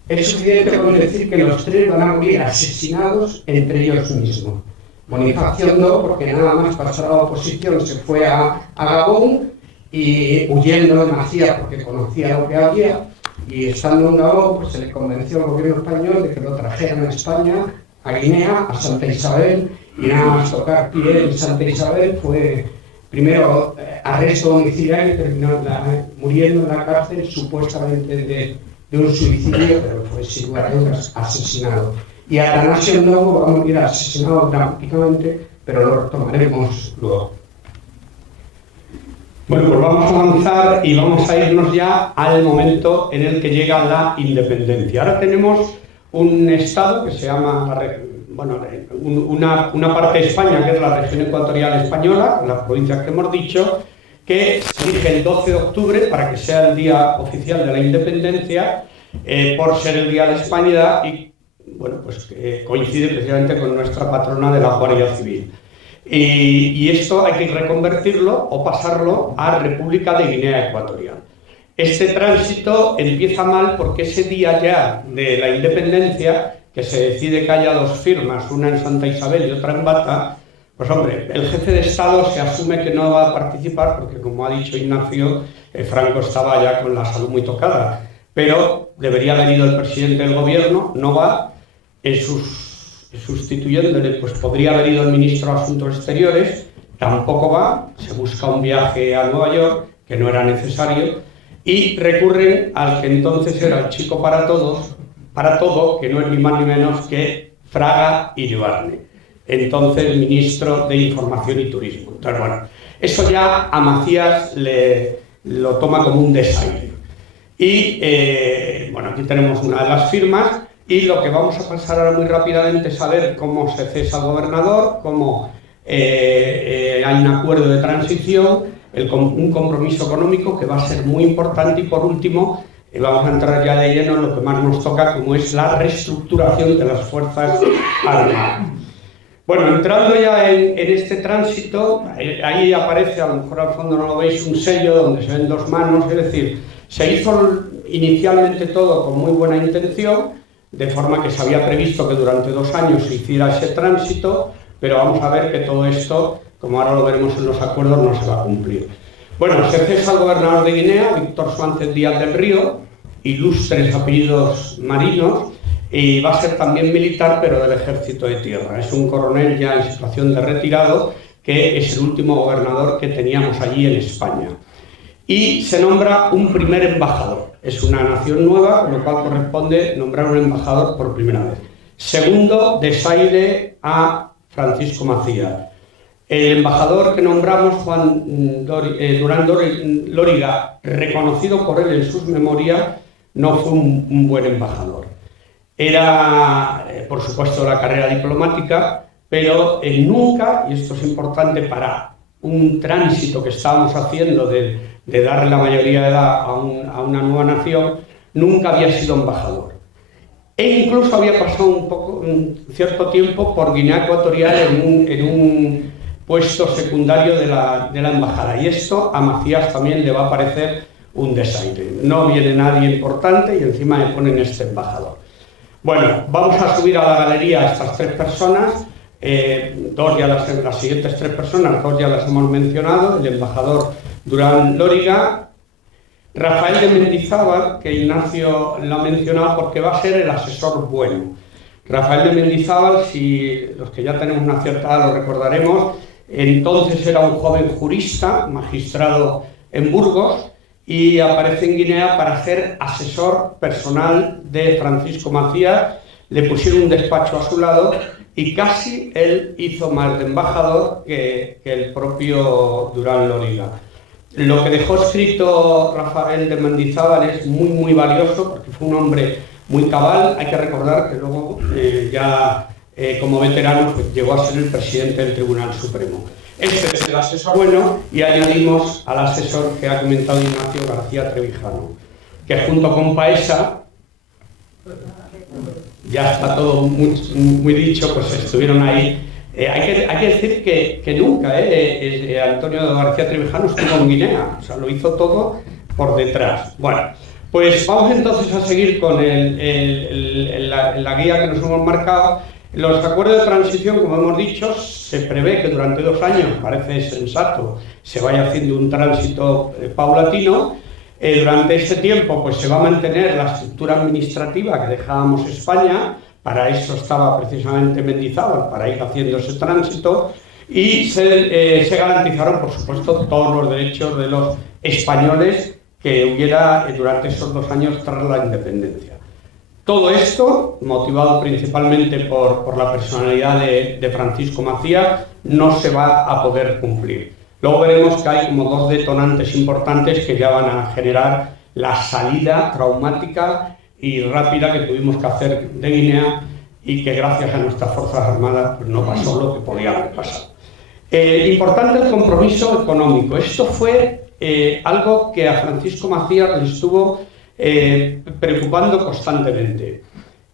Es suficiente con decir que los tres van a morir asesinados entre ellos mismos. Bonifacio II, porque nada más pasó a la oposición se fue a Gabón y huyendo de Macías porque conocía lo que había, y estando en Gabón pues se le convenció al gobierno español de que lo trajeran a España, a Guinea, a Santa Isabel, y nada más tocar pie en Santa Isabel fue primero arresto domiciliario y terminó muriendo en la cárcel supuestamente de un suicidio, pero fue sin lugar a dudas asesinado. Y Atanasio Ndongo va a morir asesinado dramáticamente, pero lo retomaremos luego. Bueno, pues vamos a avanzar y vamos a irnos ya al momento en el que llega la independencia. Ahora tenemos un estado que se llama, una parte de España, que es la región ecuatorial española, las provincias que hemos dicho, que se elige el 12 de octubre para que sea el día oficial de la independencia, por ser el día de la Hispanidad y bueno, pues coincide precisamente con nuestra patrona de la Guardia Civil. Y esto hay que reconvertirlo o pasarlo a República de Guinea Ecuatorial. Este tránsito empieza mal porque ese día ya de la independencia, que se decide que haya dos firmas, una en Santa Isabel y otra en Bata, pues hombre, el jefe de Estado se asume que no va a participar porque, como ha dicho Ignacio, Franco estaba ya con la salud muy tocada, pero debería haber ido el presidente del gobierno, no va, sustituyéndole, pues podría haber ido el ministro de Asuntos Exteriores, tampoco va, se busca un viaje a Nueva York, que no era necesario, y recurren al que entonces era el chico para todo, que no es ni más ni menos que Fraga Iribarne, entonces ministro de Información y Turismo. Entonces, bueno, eso ya a Macías lo toma como un desaire. Y, bueno, aquí tenemos una de las firmas. Y lo que vamos a pasar ahora muy rápidamente es saber cómo se cesa al gobernador, cómo hay un acuerdo de transición, un compromiso económico que va a ser muy importante y por último vamos a entrar ya de lleno en lo que más nos toca, como es la reestructuración de las Fuerzas Armadas. Bueno, entrando ya en este tránsito, ahí aparece, a lo mejor al fondo no lo veis, un sello donde se ven dos manos, es decir, se hizo inicialmente todo con muy buena intención, de forma que se había previsto que durante 2 años se hiciera ese tránsito, pero vamos a ver que todo esto, como ahora lo veremos en los acuerdos, no se va a cumplir. Bueno, se cesa al gobernador de Guinea, Víctor Suárez Díaz del Río, ilustres apellidos marinos, y va a ser también militar, pero del Ejército de Tierra. Es un coronel ya en situación de retirado, que es el último gobernador que teníamos allí en España. Y se nombra un primer embajador. Es una nación nueva, con lo cual corresponde nombrar un embajador por primera vez. Segundo, desaire a Francisco Macías. El embajador que nombramos, Juan Durán Lóriga, reconocido por él en sus memorias, no fue un buen embajador. Era, por supuesto, la carrera diplomática, pero nunca, y esto es importante para un tránsito que estábamos haciendo de darle la mayoría de edad a una nueva nación, nunca había sido embajador. E incluso había pasado un cierto tiempo por Guinea Ecuatorial en un puesto secundario de la embajada. Y esto a Macías también le va a parecer un desaire. No viene nadie importante y encima le ponen este embajador. Bueno, vamos a subir a la galería a estas 3 personas. Las siguientes 3 personas, 2 ya las hemos mencionado, el embajador Durán Lóriga, Rafael de Mendizábal, que Ignacio lo ha mencionado porque va a ser el asesor bueno. Rafael de Mendizábal, si los que ya tenemos una cierta edad lo recordaremos, entonces era un joven jurista, magistrado en Burgos, y aparece en Guinea para ser asesor personal de Francisco Macías. Le pusieron un despacho a su lado y casi él hizo más de embajador que el propio Durán Lóriga. Lo que dejó escrito Rafael de Mendizábal es muy valioso porque fue un hombre muy cabal. Hay que recordar que luego como veterano pues, llegó a ser el presidente del Tribunal Supremo. Este es el asesor bueno y añadimos al asesor que ha comentado Ignacio García Trevijano, que junto con Paesa, ya está todo muy dicho, pues estuvieron ahí. Hay que decir que nunca Antonio García Trevijano estuvo en Guinea, o sea, lo hizo todo por detrás. Bueno, pues vamos entonces a seguir con la guía que nos hemos marcado. Los acuerdos de transición, como hemos dicho, se prevé que durante 2 años, parece sensato, se vaya haciendo un tránsito paulatino. Durante ese tiempo pues, se va a mantener la estructura administrativa que dejábamos España, para eso estaba precisamente Mendizábal, para ir haciendo ese tránsito, y se garantizaron, por supuesto, todos los derechos de los españoles que hubiera durante esos 2 años tras la independencia. Todo esto, motivado principalmente por la personalidad de Francisco Macías, no se va a poder cumplir. Luego veremos que hay como 2 detonantes importantes que ya van a generar la salida traumática y rápida que tuvimos que hacer de Guinea y que gracias a nuestras Fuerzas Armadas pues, no pasó lo que podía haber pasado. Importante el compromiso económico. Esto fue algo que a Francisco Macías le estuvo preocupando constantemente.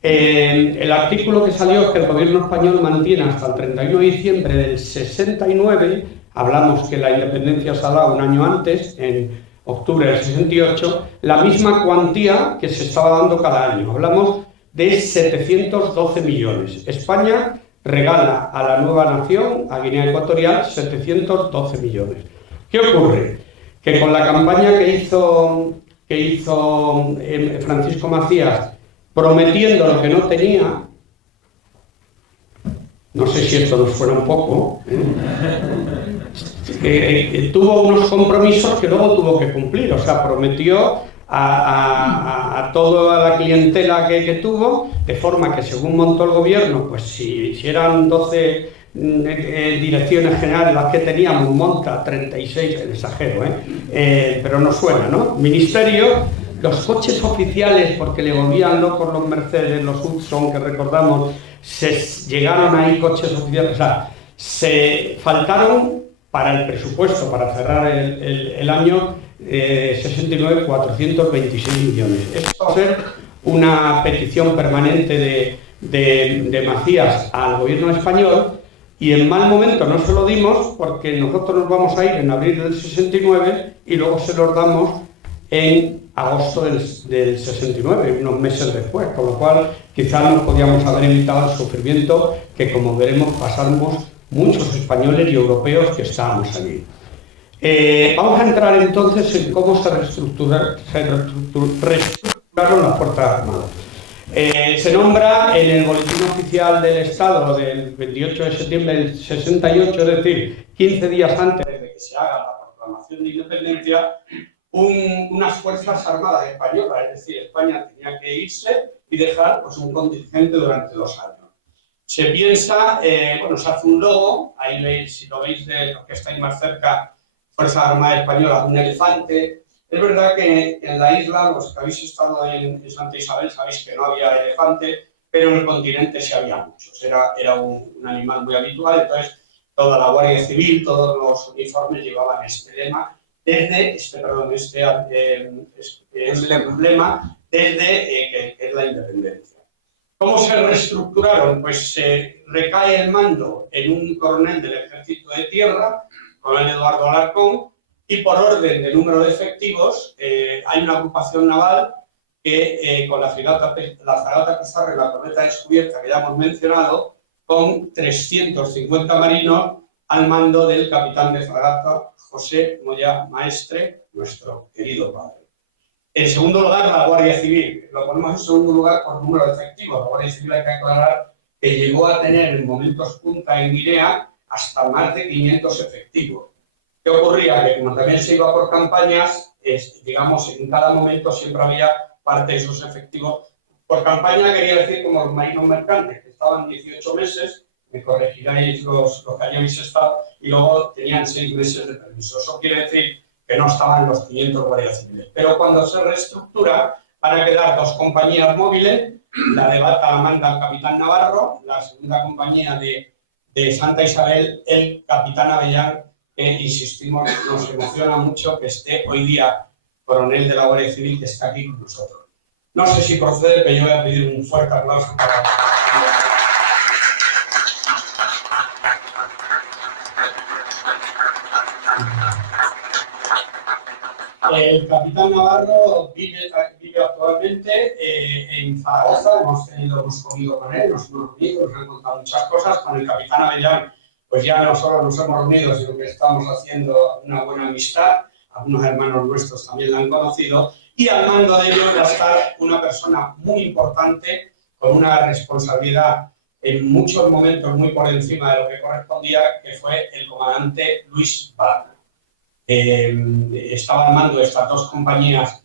El artículo que salió es que el gobierno español mantiene hasta el 31 de diciembre del 69, hablamos que la independencia se ha dado un año antes, en octubre del 68, la misma cuantía que se estaba dando cada año. Hablamos de 712 millones. España regala a la nueva nación, a Guinea Ecuatorial, 712 millones. ¿Qué ocurre? Que con la campaña que hizo Francisco Macías, prometiendo lo que no tenía, no sé si esto nos fuera un poco, tuvo unos compromisos que luego tuvo que cumplir, o sea, prometió a toda la clientela que tuvo, de forma que según montó el gobierno, pues si eran 12 direcciones generales las que teníamos, monta 36, exagero, pero no suena, ¿no? Ministerio, los coches oficiales, porque le volvían locos los Mercedes, los Hudson, que recordamos, llegaron ahí coches oficiales, o sea, se faltaron para el presupuesto, para cerrar el año 69, 426 millones. Esto va a ser una petición permanente de Macías al gobierno español, y en mal momento no se lo dimos porque nosotros nos vamos a ir en abril del 69 y luego se los damos en agosto del 69, unos meses después, con lo cual quizás nos podíamos haber evitado el sufrimiento que, como veremos, pasamos muchos españoles y europeos que estábamos allí. Vamos a entrar entonces en cómo se reestructuraron las Fuerzas Armadas. Se nombra en el Boletín Oficial del Estado del 28 de septiembre del 68, es decir, 15 días antes de que se haga la proclamación de independencia, unas Fuerzas Armadas españolas, es decir, España tenía que irse y dejar pues, un contingente durante 2 años. Se piensa, se hace un logo, ahí veis, si lo veis de los que estáis más cerca, Fuerzas Armadas Españolas, un elefante. Es verdad que en la isla, los que habéis estado en Santa Isabel, sabéis que no había elefante, pero en el continente sí había muchos. Era un animal muy habitual, entonces toda la Guardia Civil, todos los uniformes llevaban este lema, este emblema, desde que es la independencia. ¿Cómo se reestructuraron? Pues se recae el mando en un coronel del Ejército de Tierra, coronel Eduardo Alarcón, y por orden de número de efectivos hay una agrupación naval que con la fragata Pizarro y la corveta Descubierta que ya hemos mencionado, con 350 marinos al mando del capitán de fragata José Moya Maestre, nuestro querido padre. En segundo lugar, la Guardia Civil. Lo ponemos en segundo lugar por número de efectivos. La Guardia Civil, hay que aclarar que llegó a tener en momentos punta en Guinea hasta más de 500 efectivos. ¿Qué ocurría? Que como también se iba por campañas, digamos, en cada momento siempre había parte de esos efectivos. Por campaña quería decir como los marinos mercantes, que estaban 18 meses, me corregiráis los que hayáis estado, y luego tenían 6 meses de permiso. Eso quiere decir que no estaban los 500 guardias civiles. Pero cuando se reestructura, van a quedar 2 compañías móviles, la de Bata la manda el capitán Navarro, la segunda compañía de Santa Isabel, el capitán Avellán, que insistimos, nos emociona mucho que esté hoy día coronel de la Guardia Civil, que está aquí con nosotros. No sé si procede, pero yo voy a pedir un fuerte aplauso para... El capitán Navarro vive yo actualmente en Zaragoza. Hemos comido con él, nos hemos reunido, nos han contado muchas cosas. Con el capitán Avellán, pues ya no solo nos hemos reunido, sino que estamos haciendo una buena amistad. Algunos hermanos nuestros también la han conocido. Y al mando de ellos va a estar una persona muy importante, con una responsabilidad en muchos momentos muy por encima de lo que correspondía, que fue el comandante Luis Bala. Estaba al mando de estas dos compañías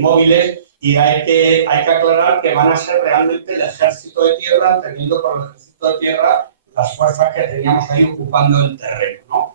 móviles, y hay que aclarar que van a ser realmente el ejército de tierra, teniendo por el ejército de tierra las fuerzas que teníamos ahí ocupando el terreno, ¿no?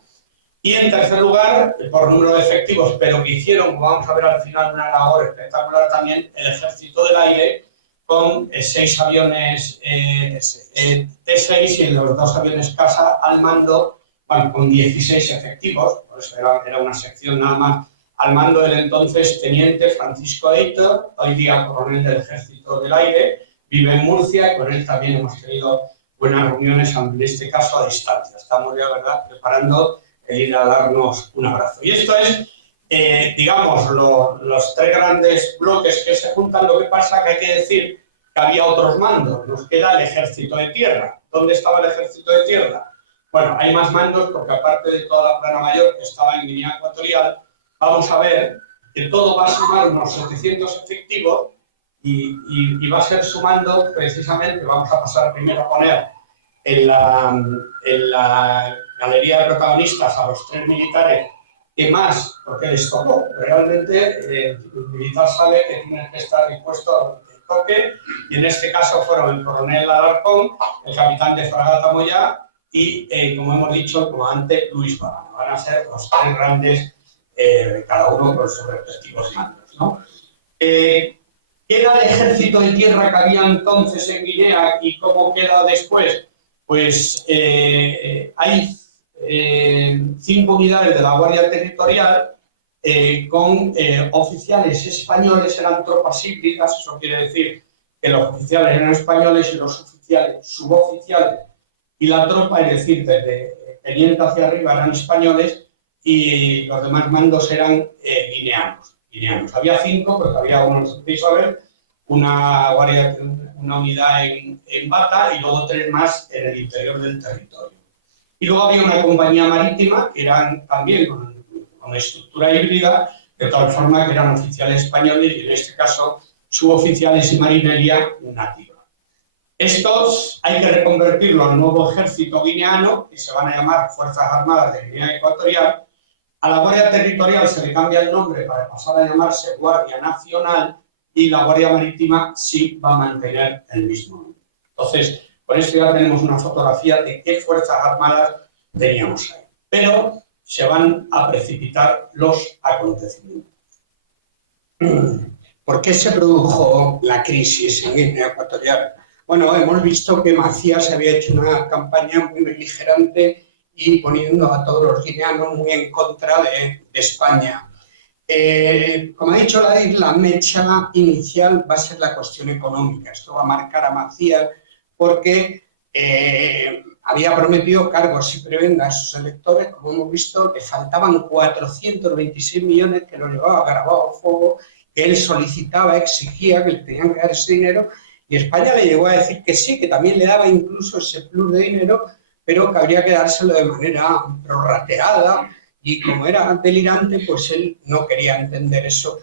Y en tercer lugar, por número de efectivos, pero que hicieron, como vamos a ver al final, una labor espectacular también, el ejército del aire, con 6 aviones T-6 y los 2 aviones Casa al mando, bueno, con 16 efectivos, por eso era una sección nada más, al mando del entonces teniente Francisco Eitor, hoy día coronel del Ejército del Aire, vive en Murcia, y con él también hemos tenido buenas reuniones, en este caso a distancia. Estamos ya, ¿verdad?, preparando el ir a darnos un abrazo. Y esto es, digamos, los 3 grandes bloques que se juntan. Lo que pasa que hay que decir que había otros mandos. Nos queda el Ejército de Tierra. ¿Dónde estaba el Ejército de Tierra? Bueno, hay más mandos, porque aparte de toda la plana mayor que estaba en Guinea Ecuatorial, vamos a ver que todo va a sumar unos 700 efectivos y va a ser sumando precisamente. Vamos a pasar primero a poner en la galería de protagonistas a los 3 militares que más, porque les tocó. Realmente el militar sabe que tiene que estar dispuesto a lo que toque, y en este caso fueron el coronel Alarcón, el capitán de fragata Moyá y, como hemos dicho, el comandante Luis Bala. Van a ser los 3 grandes, cada uno con sus respectivos mandos, ¿no? ¿Qué era el ejército de tierra que había entonces en Guinea y cómo queda después? Pues hay 5 unidades de la Guardia Territorial con oficiales españoles. Eran tropas híbridas, eso quiere decir que los oficiales eran españoles y los oficiales suboficiales y la tropa, es decir, desde teniente hacia arriba, eran españoles, y los demás mandos eran guineanos. Había 5, porque había uno, una unidad en Bata y luego 3 más en el interior del territorio. Y luego había una compañía marítima, que eran también con estructura híbrida, de tal forma que eran oficiales españoles y en este caso suboficiales y marinería nativa. Estos hay que reconvertirlo al nuevo ejército guineano, que se van a llamar Fuerzas Armadas de Guinea Ecuatorial. A la Guardia Territorial se le cambia el nombre para pasar a llamarse Guardia Nacional, y la Guardia Marítima sí va a mantener el mismo nombre. Entonces, con esto ya tenemos una fotografía de qué Fuerzas Armadas teníamos ahí. Pero se van a precipitar los acontecimientos. ¿Por qué se produjo la crisis en Guinea Ecuatorial? Bueno, hemos visto que Macías había hecho una campaña muy beligerante y poniendo a todos los guineanos muy en contra de España. Como ha dicho la mecha inicial va a ser la cuestión económica. Esto va a marcar a Macías porque había prometido cargos y prebendas a sus electores. Como hemos visto, le faltaban 426 millones que lo llevaba grabado a fuego, que él solicitaba, exigía que le tenían que dar ese dinero, y España le llegó a decir que sí, que también le daba incluso ese plus de dinero, pero que habría que dárselo de manera prorrateada, y como era delirante, pues él no quería entender eso.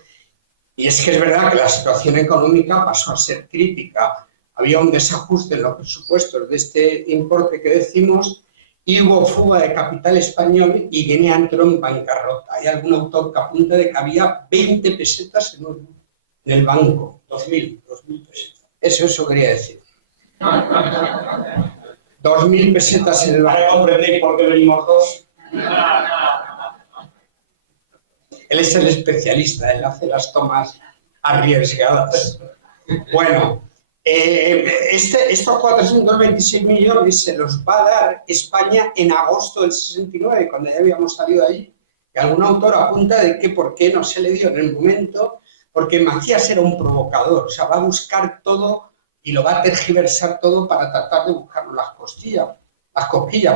Y es que es verdad que la situación económica pasó a ser crítica. Había un desajuste en los presupuestos de este importe que decimos, y hubo fuga de capital español y Guinea entró en bancarrota. Hay algún autor que apunta de que había 20 pesetas en el banco, 2.000 pesetas. Eso quería decir. 2.000 pesetas en el banco. ¿Ahora comprendéis por qué venimos 2? Él es el especialista, él hace las tomas arriesgadas. Bueno, estos 426 millones se los va a dar España en agosto del 69, cuando ya habíamos salido de allí. Y algún autor apunta de que por qué no se le dio en el momento, porque Macías era un provocador, o sea, va a buscar todo y lo va a tergiversar todo para tratar de buscar las cosquillas.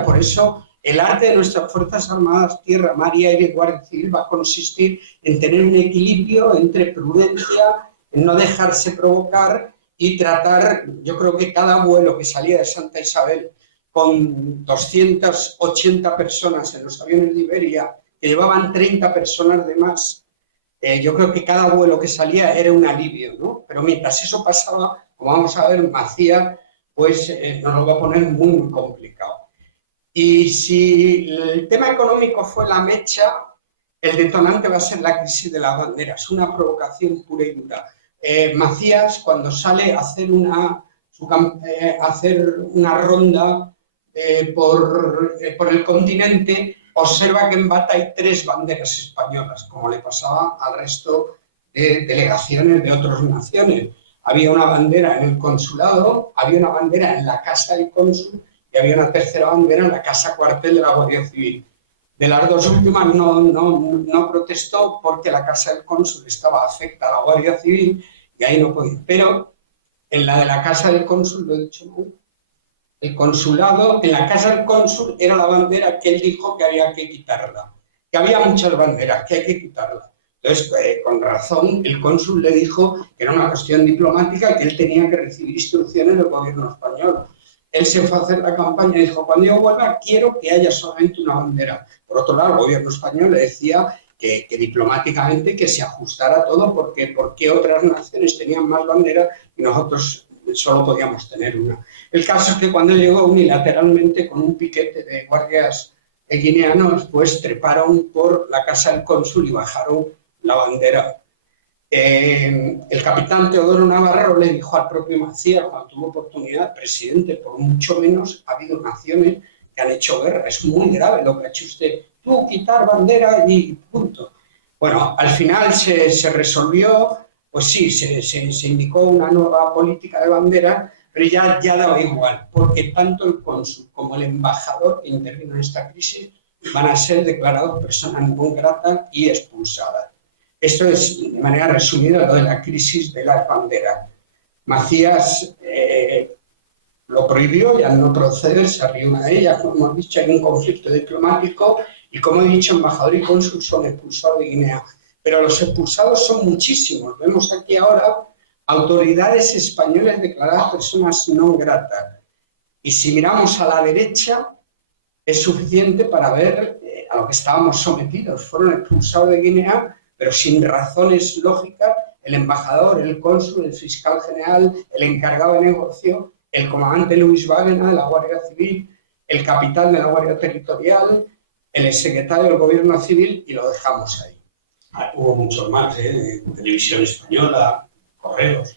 Por eso el arte de nuestras Fuerzas Armadas, Tierra, Mar y Aire y Guardia Civil va a consistir en tener un equilibrio entre prudencia no dejarse provocar y tratar, yo creo que cada vuelo que salía de Santa Isabel con 280 personas en los aviones de Iberia, que llevaban 30 personas de más, yo creo que cada vuelo que salía era un alivio, ¿no? Pero mientras eso pasaba, como vamos a ver, Macías, pues nos lo va a poner muy, muy complicado. Y si el tema económico fue la mecha, el detonante va a ser la crisis de las banderas, una provocación pura y dura. Macías, cuando sale a hacer una ronda por el continente, observa que en Bata hay 3 banderas españolas, como le pasaba al resto de delegaciones de otras naciones. Había una bandera en el consulado, había una bandera en la casa del cónsul y había una tercera bandera en la casa cuartel de la Guardia Civil. De las 2 últimas no protestó porque la casa del cónsul estaba afecta a la Guardia Civil y ahí no podía. Pero en la de la casa del cónsul, lo he dicho mal, el consulado, en la casa del cónsul era la bandera que él dijo que había que quitarla, que había muchas banderas, que hay que quitarla. Entonces, con razón, el cónsul le dijo que era una cuestión diplomática, que él tenía que recibir instrucciones del gobierno español. Él se fue a hacer la campaña y dijo, cuando yo vuelva quiero que haya solamente una bandera. Por otro lado, el gobierno español le decía que diplomáticamente que se ajustara todo porque otras naciones tenían más banderas y nosotros solo podíamos tener una. El caso es que cuando llegó unilateralmente con un piquete de guardias guineanos, pues treparon por la casa del cónsul y bajaron la bandera. El capitán Teodoro Navarro le dijo al propio Macías, cuando tuvo oportunidad, presidente, por mucho menos ha habido naciones que han hecho guerra, es muy grave lo que ha hecho usted, tú quitar bandera y punto. Bueno, al final se resolvió, pues sí, se indicó una nueva política de bandera, pero ya daba igual, porque tanto el cónsul como el embajador que intervino en esta crisis van a ser declarados personas no gratas y expulsadas. Esto es, de manera resumida, lo de la crisis de las banderas. Macías lo prohibió y al no proceder se arrió a ella. Como hemos dicho, hay un conflicto diplomático y, como he dicho, embajador y cónsul son expulsados de Guinea. Pero los expulsados son muchísimos. Vemos aquí ahora autoridades españolas declaradas personas no gratas. Y si miramos a la derecha, es suficiente para ver a lo que estábamos sometidos. Fueron expulsados de Guinea, pero sin razones lógicas, el embajador, el cónsul, el fiscal general, el encargado de negocio, el comandante Luis Wagner de la Guardia Civil, el capitán de la Guardia Territorial, el secretario del Gobierno Civil, y lo dejamos ahí. Hubo muchos más, Televisión Española, Correos.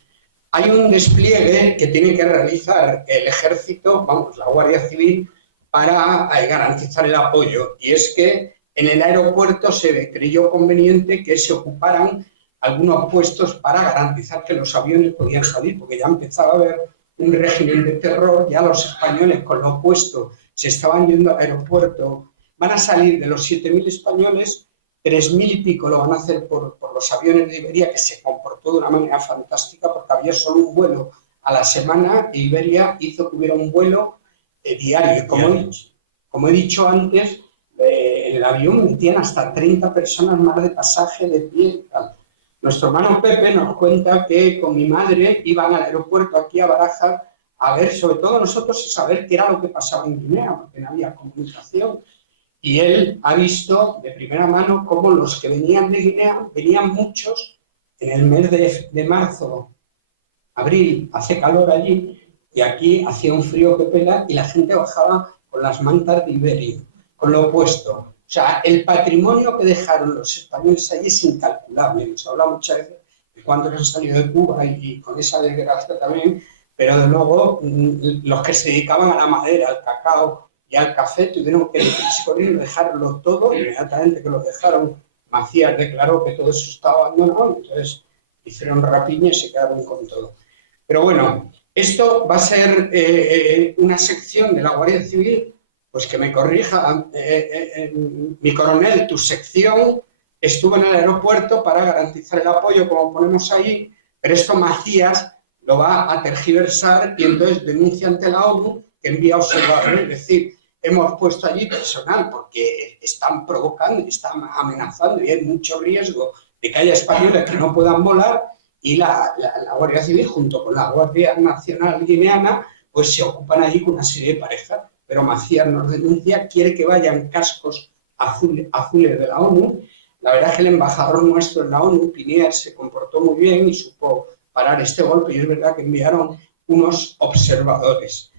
Hay un despliegue que tiene que realizar el Ejército, la Guardia Civil, para garantizar el apoyo, y es que en el aeropuerto se creyó conveniente que se ocuparan algunos puestos para garantizar que los aviones podían salir, porque ya empezaba a haber un régimen de terror, ya los españoles con lo opuesto se estaban yendo al aeropuerto. Van a salir de los 7.000 españoles, 3.000 y pico lo van a hacer por los aviones de Iberia, que se comportó de una manera fantástica porque había solo un vuelo a la semana e Iberia hizo que hubiera un vuelo diario. Como he dicho antes, en el avión metían hasta 30 personas más de pasaje de pie. Nuestro hermano Pepe nos cuenta que con mi madre iban al aeropuerto aquí a Barajas a ver, sobre todo nosotros, a saber qué era lo que pasaba en Guinea, porque no había comunicación. Y él ha visto de primera mano cómo los que venían de Guinea, venían muchos en el mes de marzo, abril, hace calor allí, y aquí hacía un frío que pela, y la gente bajaba con las mantas de Iberia, con lo opuesto. O sea, el patrimonio que dejaron los españoles allí es incalculable. Hemos hablado muchas veces de cuando han salido de Cuba y con esa desgracia también, pero de luego los que se dedicaban a la madera, al cacao y al café tuvieron que dejarlo todo. Inmediatamente que lo dejaron, Macías declaró que todo eso estaba abandonado, entonces hicieron rapiña y se quedaron con todo. Pero bueno, esto va a ser una sección de la Guardia Civil, pues que me corrija, mi coronel, tu sección estuvo en el aeropuerto para garantizar el apoyo, como ponemos ahí, pero esto Macías lo va a tergiversar y entonces denuncia ante la ONU que envía observadores. Es decir, hemos puesto allí personal porque están provocando y están amenazando y hay mucho riesgo de que haya españoles que no puedan volar, y la Guardia Civil, junto con la Guardia Nacional Guineana, pues se ocupan allí con una serie de parejas. Pero Macías nos denuncia, quiere que vayan cascos azules de la ONU. La verdad es que el embajador nuestro en la ONU, Pinier, se comportó muy bien y supo parar este golpe, y es verdad que enviaron unos observadores.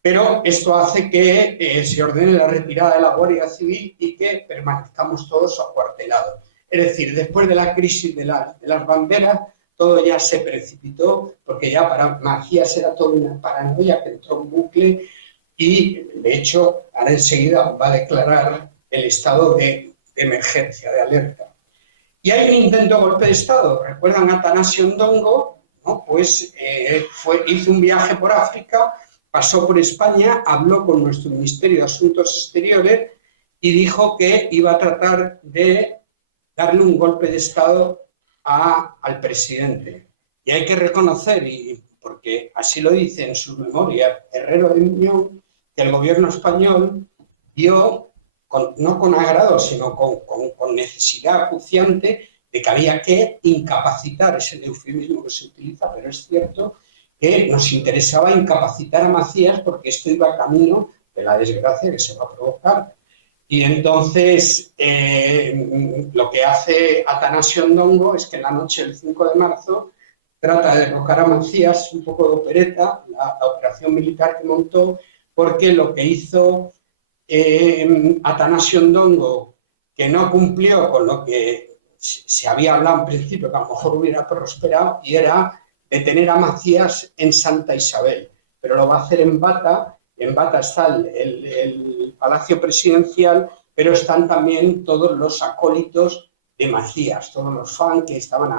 Pero esto hace que se ordene la retirada de la Guardia Civil y que permanezcamos todos acuartelados. Es decir, después de la crisis de las banderas, todo ya se precipitó, porque ya para Macías era toda una paranoia que entró en bucle y, de hecho, ahora enseguida va a declarar el estado de emergencia, de alerta. Y hay un intento de golpe de Estado. ¿Recuerdan a Atanasio Ndongo? ¿No? Pues hizo un viaje por África, pasó por España, habló con nuestro Ministerio de Asuntos Exteriores y dijo que iba a tratar de darle un golpe de Estado al presidente. Y hay que reconocer, y porque así lo dice en su memoria Herrero de Miñón, que el gobierno español vio, no con agrado, sino con necesidad acuciante, de que había que incapacitar, es el eufemismo que se utiliza, pero es cierto que nos interesaba incapacitar a Macías porque esto iba camino de la desgracia que se va a provocar. Y entonces lo que hace Atanasio Ndongo es que en la noche del 5 de marzo trata de derrocar a Macías, un poco de opereta, la operación militar que montó, porque lo que hizo Atanasio Ndongo, que no cumplió con lo que se había hablado en principio, que a lo mejor hubiera prosperado, y era detener a Macías en Santa Isabel, pero lo va a hacer en Bata. En Bata está el Palacio Presidencial, pero están también todos los acólitos de Macías, todos los fans que estaban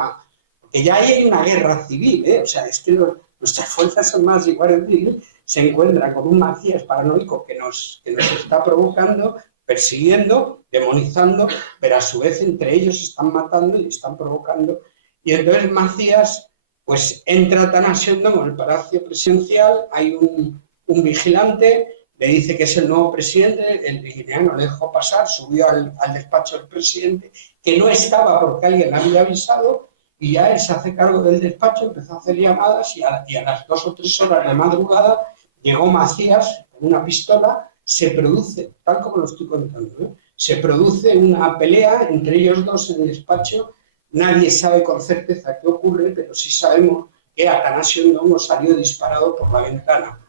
porque ya hay una guerra civil, ¿eh? O sea, es que nuestras fuerzas armadas y Guardia Civil se encuentran con un Macías paranoico que nos está provocando, persiguiendo, demonizando, pero a su vez entre ellos están matando y están provocando. Y entonces Macías, pues entra Atanasio Ndongo en el Palacio Presidencial, hay un vigilante, le dice que es el nuevo presidente, el guineano le dejó pasar, subió al despacho del presidente, que no estaba porque alguien le había avisado, y ya él se hace cargo del despacho, empezó a hacer llamadas y a las 2 o 3 horas de madrugada llegó Macías con una pistola, se produce, tal como lo estoy contando, ¿eh? Se produce una pelea entre ellos dos en el despacho, nadie sabe con certeza qué ocurre, pero sí sabemos que Atanasio Ndongo salió disparado por la ventana.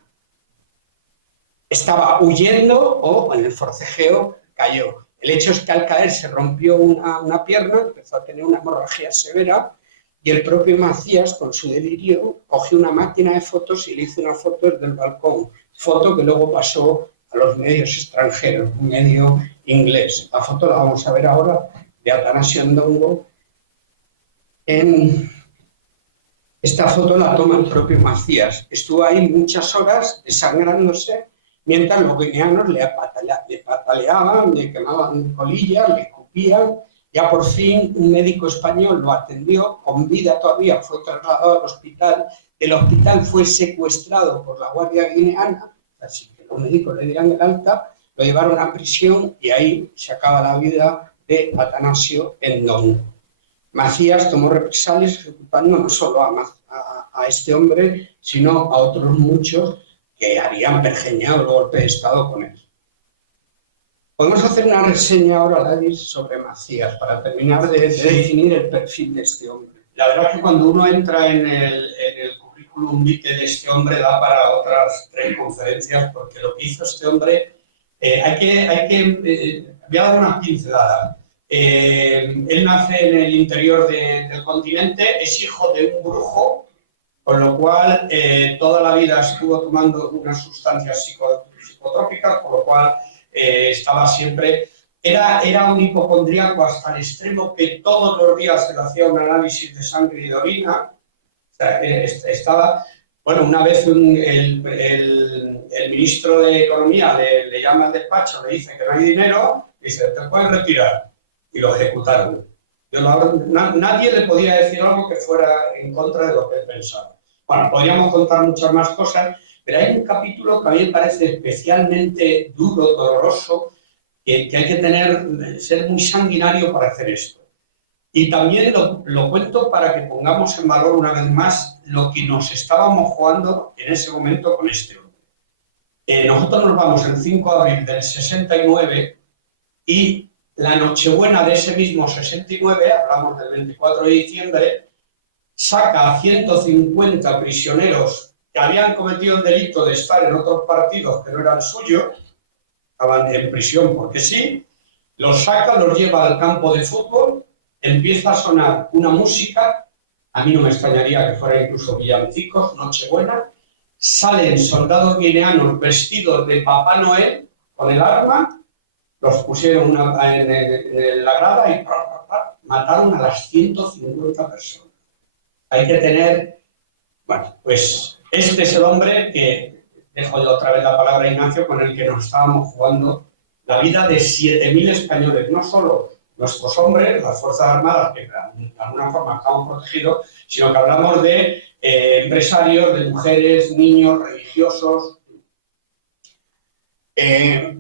Estaba huyendo o en el forcejeo cayó. El hecho es que al caer se rompió una pierna, empezó a tener una hemorragia severa y el propio Macías, con su delirio, cogió una máquina de fotos y le hizo una foto desde el balcón. Foto que luego pasó a los medios extranjeros, un medio inglés. La foto la vamos a ver ahora de Atanasio Ndongo. Esta foto la toma el propio Macías. Estuvo ahí muchas horas desangrándose, mientras los guineanos le pataleaban, le quemaban colillas, le escupían. Ya por fin un médico español lo atendió, con vida todavía, fue trasladado al hospital. El hospital fue secuestrado por la Guardia Guineana, así que los médicos le dieron el alta, lo llevaron a prisión y ahí se acaba la vida de Atanasio Ndongo. Macías tomó represalias ejecutando no solo a este hombre, sino a otros muchos que habían pergeñado el golpe de Estado con él. Podemos hacer una reseña ahora, David, sobre Macías, para terminar de definir el perfil de este hombre. La verdad es que cuando uno entra en el currículum vitae de este hombre da para otras 3 conferencias, porque lo que hizo este hombre, voy a dar una pincelada. Él nace en el interior del continente, es hijo de un brujo, con lo cual toda la vida estuvo tomando unas sustancias psicotrópicas, con lo cual estaba siempre... Era un hipocondríaco hasta el extremo que todos los días se le hacía un análisis de sangre y de orina. O sea, estaba... Bueno, una vez el ministro de Economía le llama al despacho, le dice que no hay dinero, y dice, te puedes retirar. Y lo ejecutaron. Nadie le podía decir algo que fuera en contra de lo que él pensaba. Bueno, podríamos contar muchas más cosas, pero hay un capítulo que a mí me parece especialmente duro, doloroso, que hay que ser muy sanguinario para hacer esto. Y también lo cuento para que pongamos en valor una vez más lo que nos estábamos jugando en ese momento con este hombre. Nosotros nos vamos el 5 de abril del 69 y la Nochebuena de ese mismo 69, hablamos del 24 de diciembre, saca a 150 prisioneros que habían cometido el delito de estar en otros partidos que no eran suyos, estaban en prisión porque sí, los saca, los lleva al campo de fútbol, empieza a sonar una música, a mí no me extrañaría que fuera incluso villancicos, Nochebuena, salen soldados guineanos vestidos de Papá Noel con el arma, los pusieron en la grada y mataron a las 150 personas. Hay que tener, bueno, pues este es el hombre que, dejo otra vez la palabra a Ignacio, con el que nos estábamos jugando la vida de 7.000 españoles, no solo nuestros hombres, las Fuerzas Armadas, que de alguna forma estamos protegidos, sino que hablamos de empresarios, de mujeres, niños, religiosos.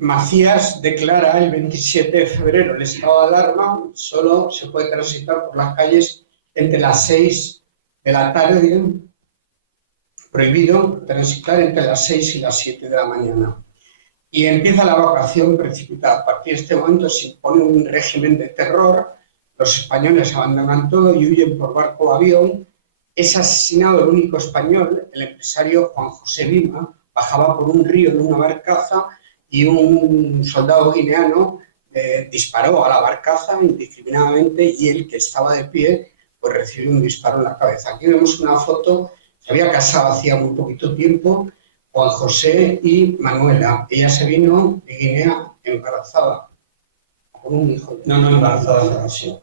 Macías declara el 27 de febrero el estado de alarma, solo se puede transitar por las calles entre las 6 de la tarde, prohibido transitar entre las 6 y las 7 de la mañana. Y empieza la evacuación precipitada. A partir de este momento se impone un régimen de terror, los españoles abandonan todo y huyen por barco o avión. Es asesinado el único español, el empresario Juan José Lima, bajaba por un río en una barcaza y un soldado guineano disparó a la barcaza indiscriminadamente y el que estaba de pie pues recibió un disparo en la cabeza. Aquí vemos una foto, se había casado hacía muy poquito tiempo, Juan José y Manuela. Ella se vino de Guinea embarazada, con un hijo. No embarazada, sí.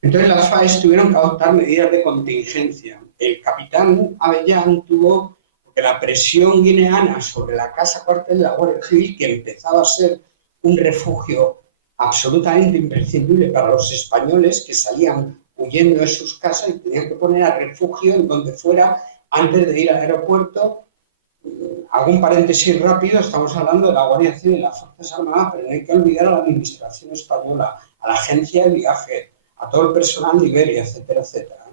Entonces las FAES tuvieron que adoptar medidas de contingencia. El capitán Avellán tuvo, porque la presión guineana sobre la casa cuartel de la Guardia Civil, que empezaba a ser un refugio absolutamente imprescindible para los españoles que salían huyendo de sus casas y tenían que poner a refugio en donde fuera antes de ir al aeropuerto. Hago un paréntesis rápido, estamos hablando de la Guardia Civil y las Fuerzas Armadas, pero no hay que olvidar a la Administración Española, a la Agencia de Viaje, a todo el personal de Iberia, etcétera, etcétera,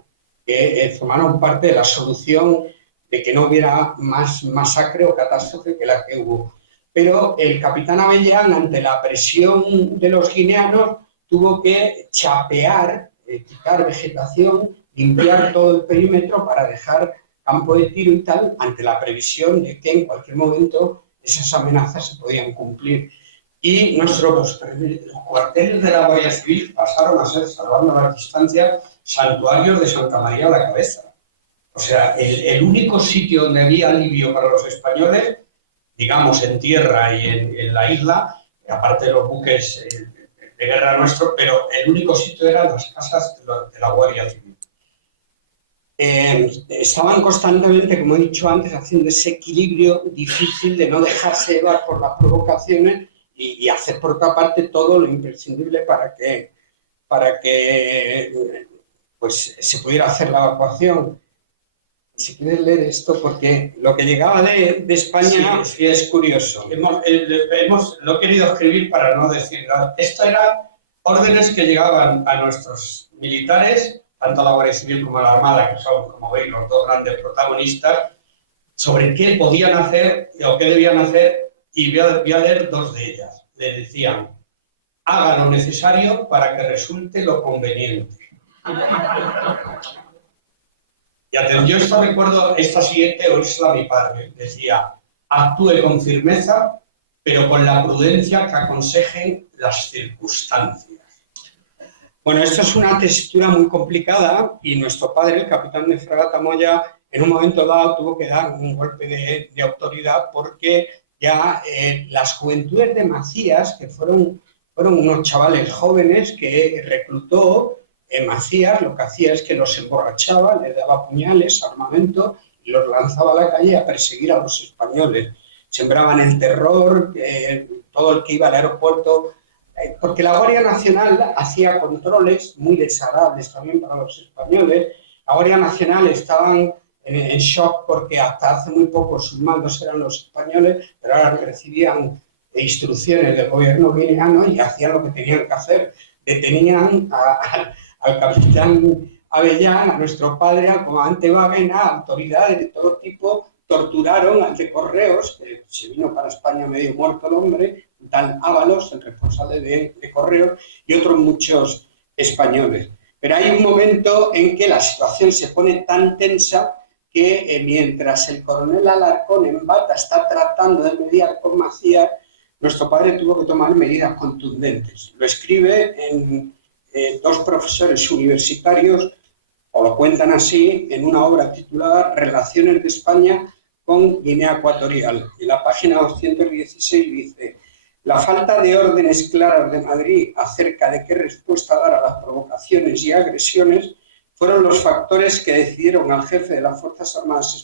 que formaron parte de la solución de que no hubiera más masacre o catástrofe que la que hubo. Pero el capitán Avellán, ante la presión de los guineanos, tuvo que chapear, quitar vegetación, limpiar todo el perímetro para dejar campo de tiro y tal, ante la previsión de que en cualquier momento esas amenazas se podían cumplir. Y nuestros cuarteles de la Guardia Civil pasaron a ser, salvando las distancias, santuarios de Santa María la Cabeza. O sea, el único sitio donde había alivio para los españoles, digamos en tierra y en la isla, aparte de los buques de guerra nuestros, pero el único sitio eran las casas de la Guardia Civil. Estaban constantemente, como he dicho antes, haciendo ese equilibrio difícil de no dejarse llevar por las provocaciones y hacer por otra parte todo lo imprescindible para que pues, se pudiera hacer la evacuación. Si quieres leer esto, porque lo que llegaba de España sí, es curioso. Lo he querido escribir para no decir nada. Esto eran órdenes que llegaban a nuestros militares, tanto a la Guardia Civil como a la Armada, que son, como veis, los dos grandes protagonistas, sobre qué podían hacer o qué debían hacer, y voy a leer dos de ellas. Le decían, haga lo necesario para que resulte lo conveniente. Y yo esto recuerdo, esta siguiente oírsela a mi padre. Decía, actúe con firmeza, pero con la prudencia que aconsejen las circunstancias. Bueno, esto es una tesitura muy complicada y nuestro padre, el capitán de fragata Moya, en un momento dado tuvo que dar un golpe de autoridad porque ya las juventudes de Macías, que fueron unos chavales jóvenes que reclutó Macías, lo que hacía es que los emborrachaba, les daba puñales, armamento y los lanzaba a la calle a perseguir a los españoles. Sembraban el terror, todo el que iba al aeropuerto, porque la Guardia Nacional hacía controles muy desagradables también para los españoles. La Guardia Nacional estaban en shock porque hasta hace muy poco sus mandos eran los españoles, pero ahora recibían instrucciones del gobierno guineano y hacían lo que tenían que hacer. Detenían al capitán Avellán, a nuestro padre, al comandante Bávena, autoridades de todo tipo, torturaron al de Correos, que se vino para España medio muerto el hombre, Dan Ábalos, el responsable de Correos, y otros muchos españoles. Pero hay un momento en que la situación se pone tan tensa que mientras el coronel Alarcón en Bata está tratando de mediar con Macías, nuestro padre tuvo que tomar medidas contundentes. Lo escribe en dos profesores universitarios, o lo cuentan así, en una obra titulada Relaciones de España con Guinea Ecuatorial. En la página 216 dice: la falta de órdenes claras de Madrid acerca de qué respuesta dar a las provocaciones y agresiones fueron los factores que decidieron al jefe de las Fuerzas Armadas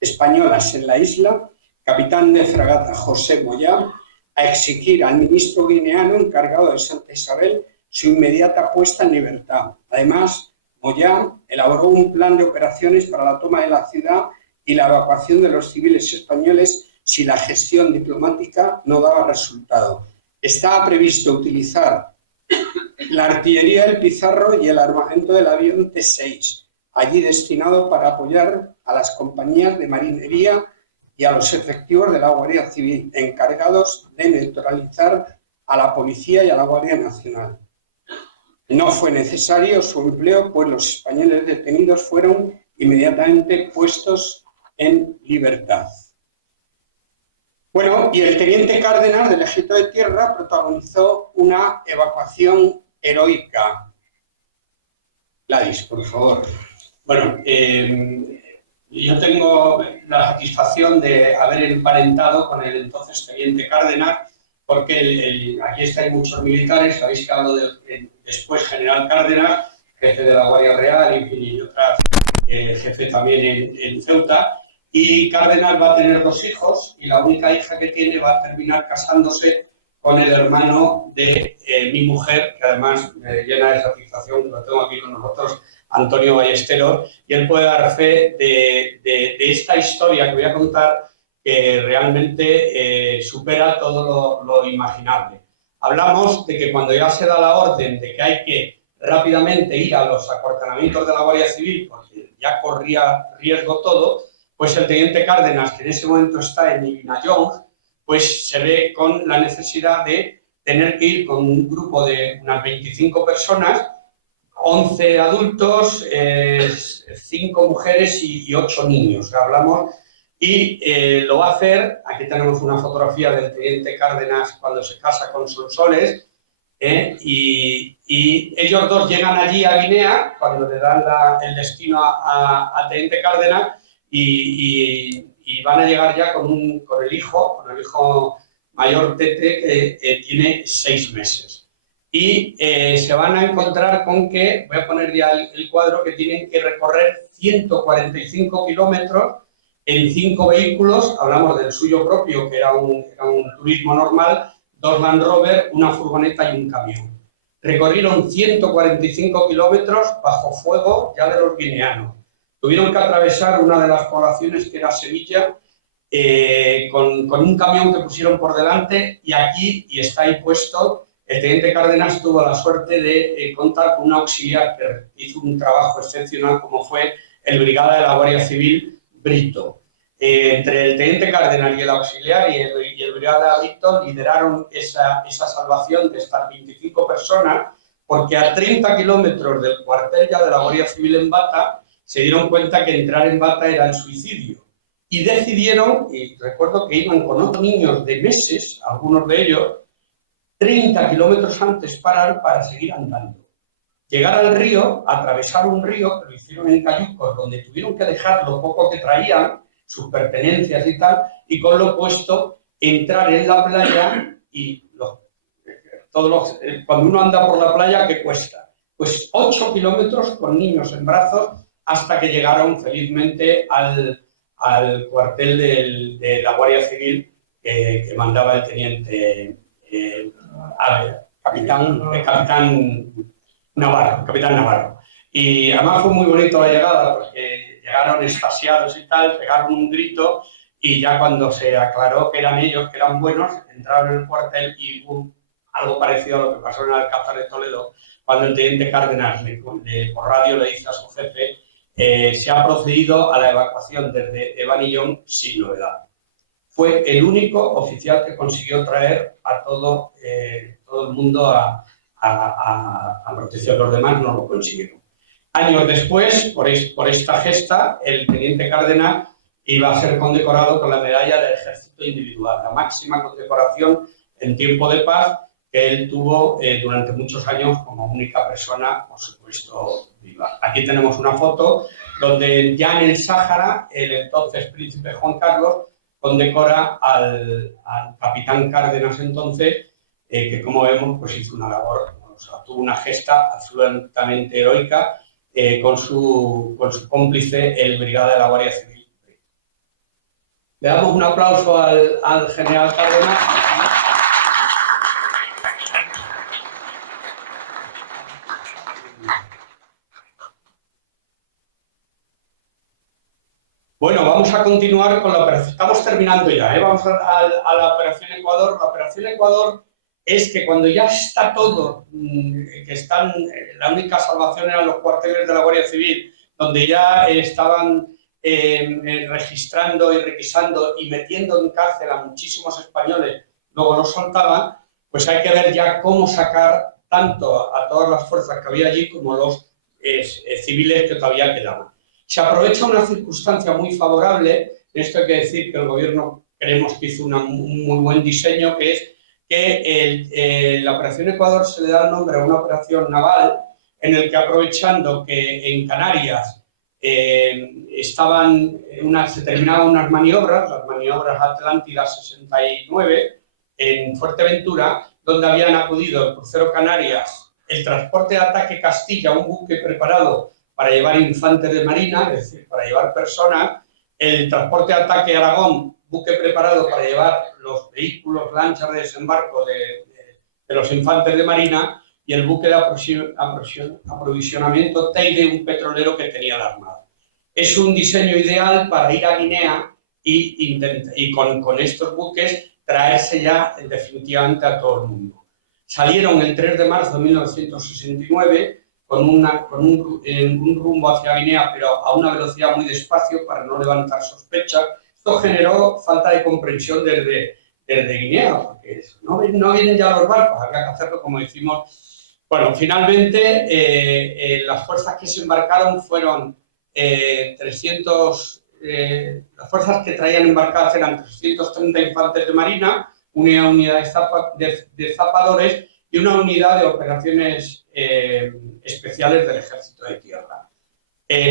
españolas en la isla, capitán de fragata José Moyá, a exigir al ministro guineano encargado de Santa Isabel su inmediata puesta en libertad. Además, Moyá elaboró un plan de operaciones para la toma de la ciudad y la evacuación de los civiles españoles si la gestión diplomática no daba resultado. Estaba previsto utilizar la artillería del Pizarro y el armamento del avión T-6, allí destinado para apoyar a las compañías de marinería y a los efectivos de la Guardia Civil, encargados de neutralizar a la Policía y a la Guardia Nacional. No fue necesario su empleo, pues los españoles detenidos fueron inmediatamente puestos en libertad. Bueno, y el teniente Cárdenas del Ejército de Tierra protagonizó una evacuación heroica. Gladys, por favor. Bueno, yo tengo la satisfacción de haber emparentado con el entonces teniente Cárdenas, porque aquí estáis muchos militares, habéis hablado después general Cárdenas, jefe de la Guardia Real y otras, jefe también en Ceuta. Y Cárdenas va a tener 2 hijos y la única hija que tiene va a terminar casándose con el hermano de mi mujer, que además me llena de satisfacción, lo tengo aquí con nosotros, Antonio Ballesteros, y él puede dar fe de esta historia que voy a contar, que realmente supera todo lo imaginable. Hablamos de que cuando ya se da la orden de que hay que rápidamente ir a los acuartelamientos de la Guardia Civil, porque ya corría riesgo todo, pues el teniente Cárdenas, que en ese momento está en Ivinayong, pues se ve con la necesidad de tener que ir con un grupo de unas 25 personas, 11 adultos, 5 mujeres y 8 niños. Hablamos, y lo va a hacer, aquí tenemos una fotografía del teniente Cárdenas cuando se casa con Sonsoles, y ellos dos llegan allí a Guinea, cuando le dan el destino al teniente Cárdenas, y van a llegar ya con el hijo mayor Tete, que tiene 6 meses. Y se van a encontrar con que, voy a poner ya el cuadro, que tienen que recorrer 145 kilómetros en 5 vehículos. Hablamos del suyo propio, que era un turismo normal, 2 Land Rover, una furgoneta y un camión. Recorrieron 145 kilómetros bajo fuego ya de los guineanos. Tuvieron que atravesar una de las poblaciones que era Sevilla, con un camión que pusieron por delante, y aquí, y está ahí puesto, el teniente Cárdenas tuvo la suerte de contar con un auxiliar que hizo un trabajo excepcional, como fue el brigada de la Guardia Civil Brito. Entre el teniente Cárdenas y el auxiliar y el brigada Brito lideraron esa salvación de estas 25 personas, porque a 30 kilómetros del cuartel ya de la Guardia Civil en Bata se dieron cuenta que entrar en Bata era el suicidio. Y decidieron, y recuerdo que iban con otros niños de meses, algunos de ellos, 30 kilómetros antes parar para seguir andando. Llegar al río, atravesar un río, que lo hicieron en cayucos, donde tuvieron que dejar lo poco que traían, sus pertenencias y tal, y con lo puesto, entrar en la playa y cuando uno anda por la playa, ¿qué cuesta? Pues 8 kilómetros con niños en brazos hasta que llegaron felizmente al cuartel de la Guardia Civil que mandaba el teniente capitán Navarro. Y además fue muy bonito la llegada, porque llegaron extasiados y tal, pegaron un grito, y ya cuando se aclaró que eran ellos, que eran buenos, entraron en el cuartel y algo parecido a lo que pasó en el Alcázar de Toledo, cuando el teniente Cárdenas por radio le dice a su jefe: se ha procedido a la evacuación desde Evanillón sin novedad. Fue el único oficial que consiguió traer a todo el mundo a protección. Los demás no lo consiguieron. Años después, por esta gesta, el teniente Cárdenas iba a ser condecorado con la medalla del Ejército Individual, la máxima condecoración en tiempo de paz que él tuvo durante muchos años como única persona, por supuesto, viva. Aquí tenemos una foto donde ya en el Sáhara, el entonces príncipe Juan Carlos condecora al capitán Cárdenas entonces, que como vemos pues hizo una labor, o sea, tuvo una gesta absolutamente heroica con su cómplice, el brigada de la Guardia Civil. Le damos un aplauso al general Cárdenas. Bueno, vamos a continuar con la operación. Estamos terminando ya, Vamos a la Operación Ecuador. La Operación Ecuador es que cuando ya está todo, la única salvación eran los cuarteles de la Guardia Civil, donde ya estaban registrando y requisando y metiendo en cárcel a muchísimos españoles, luego los soltaban, pues hay que ver ya cómo sacar tanto a todas las fuerzas que había allí como los civiles que todavía quedaban. Se aprovecha una circunstancia muy favorable, esto hay que decir que el gobierno creemos que hizo un muy buen diseño, que es que la Operación Ecuador se le da el nombre a una operación naval en el que, aprovechando que en Canarias se terminaban unas maniobras, las maniobras Atlántida 69, en Fuerteventura, donde habían acudido el crucero Canarias, el transporte de ataque Castilla, un buque preparado para llevar infantes de marina, es decir, para llevar personas, el transporte de ataque Aragón, buque preparado para llevar los vehículos, lanchas de desembarco de los infantes de marina, y el buque de aprovisionamiento Teide, un petrolero que tenía la Armada. Es un diseño ideal para ir a Guinea y con estos buques traerse ya definitivamente a todo el mundo. Salieron el 3 de marzo de 1969 con un rumbo hacia Guinea, pero a una velocidad muy despacio para no levantar sospechas. Esto generó falta de comprensión desde Guinea, porque no vienen ya los barcos, había que hacerlo como decimos. Bueno, finalmente las fuerzas que se embarcaron fueron 300, las fuerzas que traían embarcadas eran 330 infantes de marina, una unidad de zapadores y una unidad de operaciones especiales del Ejército de Tierra.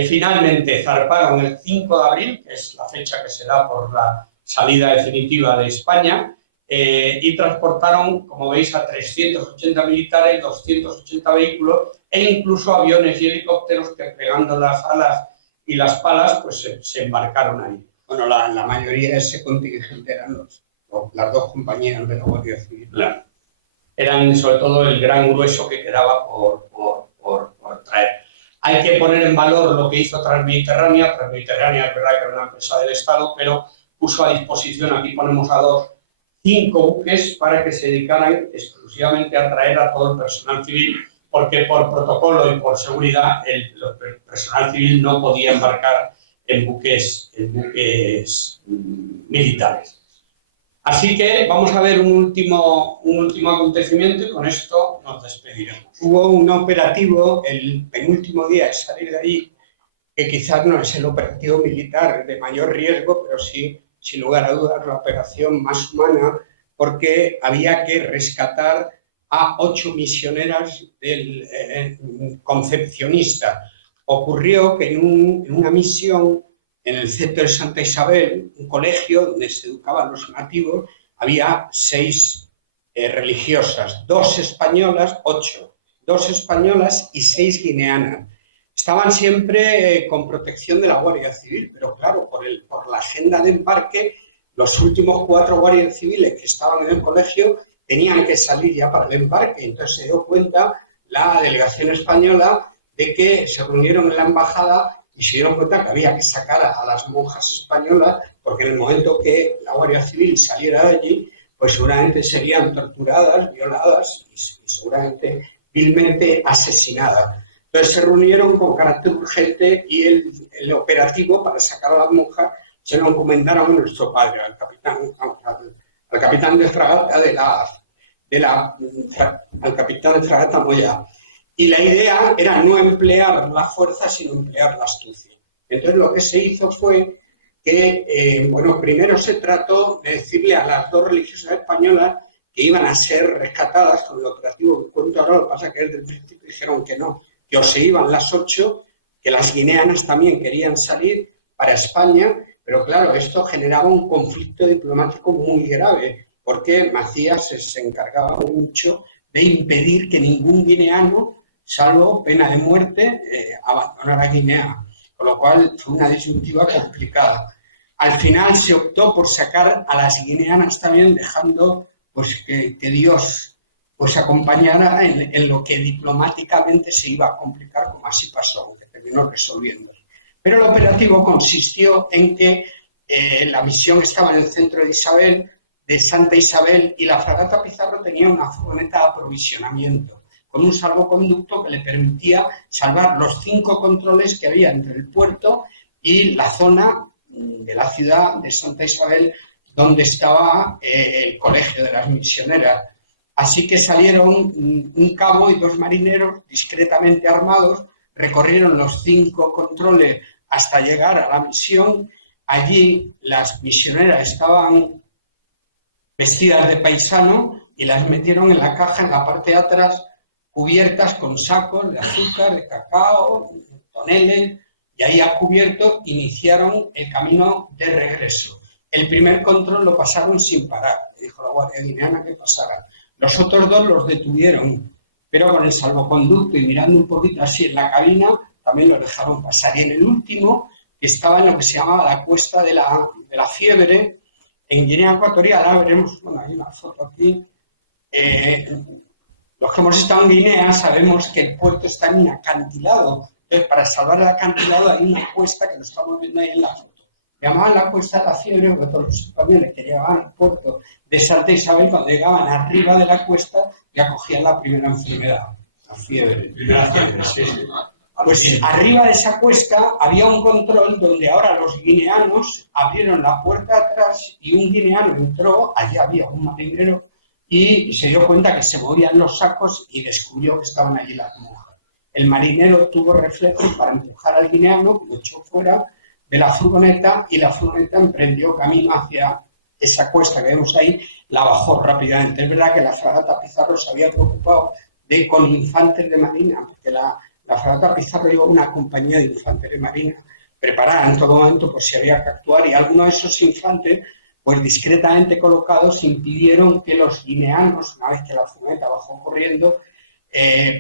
Finalmente zarparon el 5 de abril, que es la fecha que se da por la salida definitiva de España, y transportaron, como veis, a 380 militares, 280 vehículos e incluso aviones y helicópteros que, plegando las alas y las palas, pues se embarcaron ahí. Bueno, la mayoría de ese contingente eran las dos compañías de la Guardia Civil. Claro. Eran sobre todo el gran grueso que quedaba por traer. Hay que poner en valor lo que hizo Transmediterránea. Transmediterránea es verdad que era una empresa del Estado, pero puso a disposición, aquí ponemos a 5 buques para que se dedicaran exclusivamente a traer a todo el personal civil, porque por protocolo y por seguridad el personal civil no podía embarcar en buques militares. Así que vamos a ver un último acontecimiento y con esto nos despediremos. Hubo un operativo el penúltimo día de salir de allí, que quizás no es el operativo militar de mayor riesgo, pero sí, sin lugar a dudas, la operación más humana, porque había que rescatar a 8 misioneras del Concepcionista. Ocurrió que en una misión en el centro de Santa Isabel, un colegio donde se educaban los nativos, había 6 religiosas, 2 españolas, 8, 2 españolas y 6 guineanas. Estaban siempre con protección de la Guardia Civil, pero claro, por la agenda de embarque, los últimos 4 guardias civiles que estaban en el colegio tenían que salir ya para el embarque. Entonces se dio cuenta la delegación española de que se reunieron en la embajada y se dieron cuenta que había que sacar a las monjas españolas, porque en el momento que la Guardia Civil saliera de allí, pues seguramente serían torturadas, violadas y seguramente vilmente asesinadas. Entonces se reunieron con carácter urgente y el operativo para sacar a las monjas se lo encomendaron a nuestro padre, al capitán de fragata al capitán de fragata Moya. Y la idea era no emplear la fuerza, sino emplear la astucia. Entonces lo que se hizo fue que, primero se trató de decirle a las dos religiosas españolas que iban a ser rescatadas con el operativo que cuento ahora. Lo que pasa es que desde el principio dijeron que no, que o se iban las 8, que las guineanas también querían salir para España, pero claro, esto generaba un conflicto diplomático muy grave, porque Macías se encargaba mucho de impedir que ningún guineano, salvo pena de muerte, abandonara Guinea, con lo cual fue una disyuntiva complicada. Al final se optó por sacar a las guineanas también, dejando pues que Dios pues acompañara en lo que diplomáticamente se iba a complicar, como así pasó, aunque terminó resolviendo. Pero el operativo consistió en que la misión estaba en el centro de Santa Isabel, y la fragata Pizarro tenía una furgoneta de aprovisionamiento con un salvoconducto que le permitía salvar los 5 controles que había entre el puerto y la zona de la ciudad de Santa Isabel, donde estaba el colegio de las misioneras. Así que salieron un cabo y 2 marineros discretamente armados, recorrieron los 5 controles hasta llegar a la misión. Allí las misioneras estaban vestidas de paisano y las metieron en la caja en la parte de atrás, cubiertas con sacos de azúcar, de cacao, toneles, y ahí a cubierto iniciaron el camino de regreso. El primer control lo pasaron sin parar, dijo la Guardia Guineana que pasaran. Los otros 2 los detuvieron, pero con el salvoconducto y mirando un poquito así en la cabina, también los dejaron pasar. Y en el último, que estaba en lo que se llamaba la Cuesta de la Fiebre, en Guinea Ecuatorial, ahora veremos, hay una foto aquí. Los que hemos estado en Guinea sabemos que el puerto está en un acantilado. Entonces, para salvar el acantilado hay una cuesta que lo estamos viendo ahí en la foto. Llamaban la Cuesta de la Fiebre porque todos los españoles que llegaban al puerto de Santa Isabel, cuando llegaban arriba de la cuesta, ya cogían la primera enfermedad, la fiebre, primera fiebre, sí. Pues arriba de esa cuesta había un control donde ahora los guineanos abrieron la puerta atrás y un guineano entró, allí había un marinero y se dio cuenta que se movían los sacos y descubrió que estaban allí las monjas. El marinero tuvo reflejos para empujar al guineano, que lo echó fuera de la furgoneta, y la furgoneta emprendió camino hacia esa cuesta que vemos ahí, la bajó rápidamente. Es verdad que la fragata Pizarro se había preocupado con infantes de marina, porque la fragata Pizarro llevaba una compañía de infantes de marina preparada en todo momento por si había que actuar, y algunos de esos infantes, pues discretamente colocados, impidieron que los guineanos, una vez que la furgoneta bajó corriendo,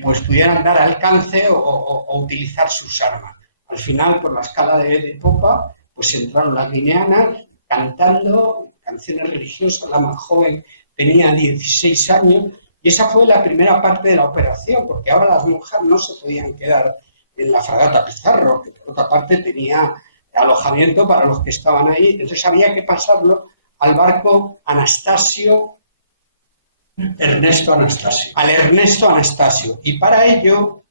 pues pudieran dar alcance o utilizar sus armas. Al final, por la escala de popa, pues entraron las guineanas cantando canciones religiosas. La más joven tenía 16 años, y esa fue la primera parte de la operación, porque ahora las monjas no se podían quedar en la fragata Pizarro, que por otra parte tenía alojamiento para los que estaban ahí. Entonces había que pasarlo al barco Ernesto Anastasio. Y para ello,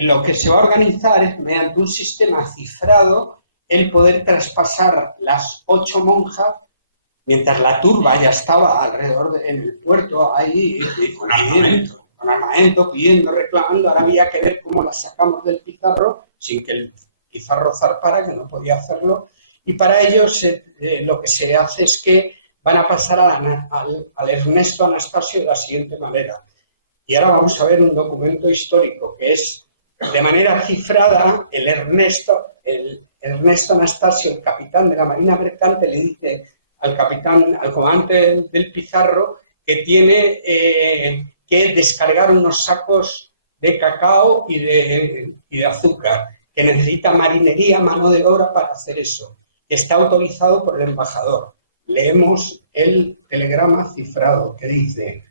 lo que se va a organizar es, mediante un sistema cifrado, el poder traspasar las 8 monjas, mientras la turba ya estaba alrededor en el puerto, ahí con armamento, pidiendo, reclamando. Ahora había que ver cómo las sacamos del Pizarro sin que el Pizarro zarpara, que no podía hacerlo. Y para ello lo que se hace es que van a pasar al Ernesto Anastasio de la siguiente manera. Y ahora vamos a ver un documento histórico que es, de manera cifrada, el Ernesto Anastasio, el capitán de la Marina Mercante, le dice al comandante del Pizarro, que tiene que descargar unos sacos de cacao y de azúcar, que necesita marinería, mano de obra para hacer eso, que está autorizado por el embajador. Leemos el telegrama cifrado que dice: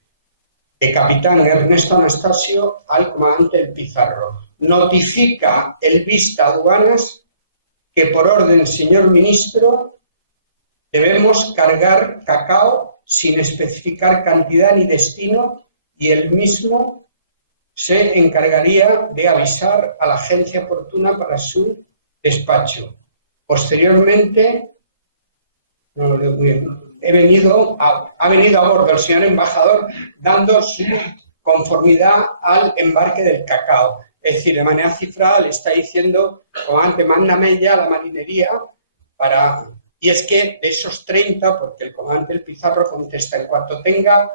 de capitán Ernesto Anastasio al comandante del Pizarro. Notifica el vista aduanas que por orden señor ministro Debemos cargar cacao sin especificar cantidad ni destino y él mismo se encargaría de avisar a la agencia oportuna para su despacho. Posteriormente, ha venido a bordo el señor embajador dando su conformidad al embarque del cacao. Es decir, de manera cifrada le está diciendo, comandante, mándame ya la marinería para... Y es que de esos 30, porque el comandante del Pizarro contesta, en cuanto tenga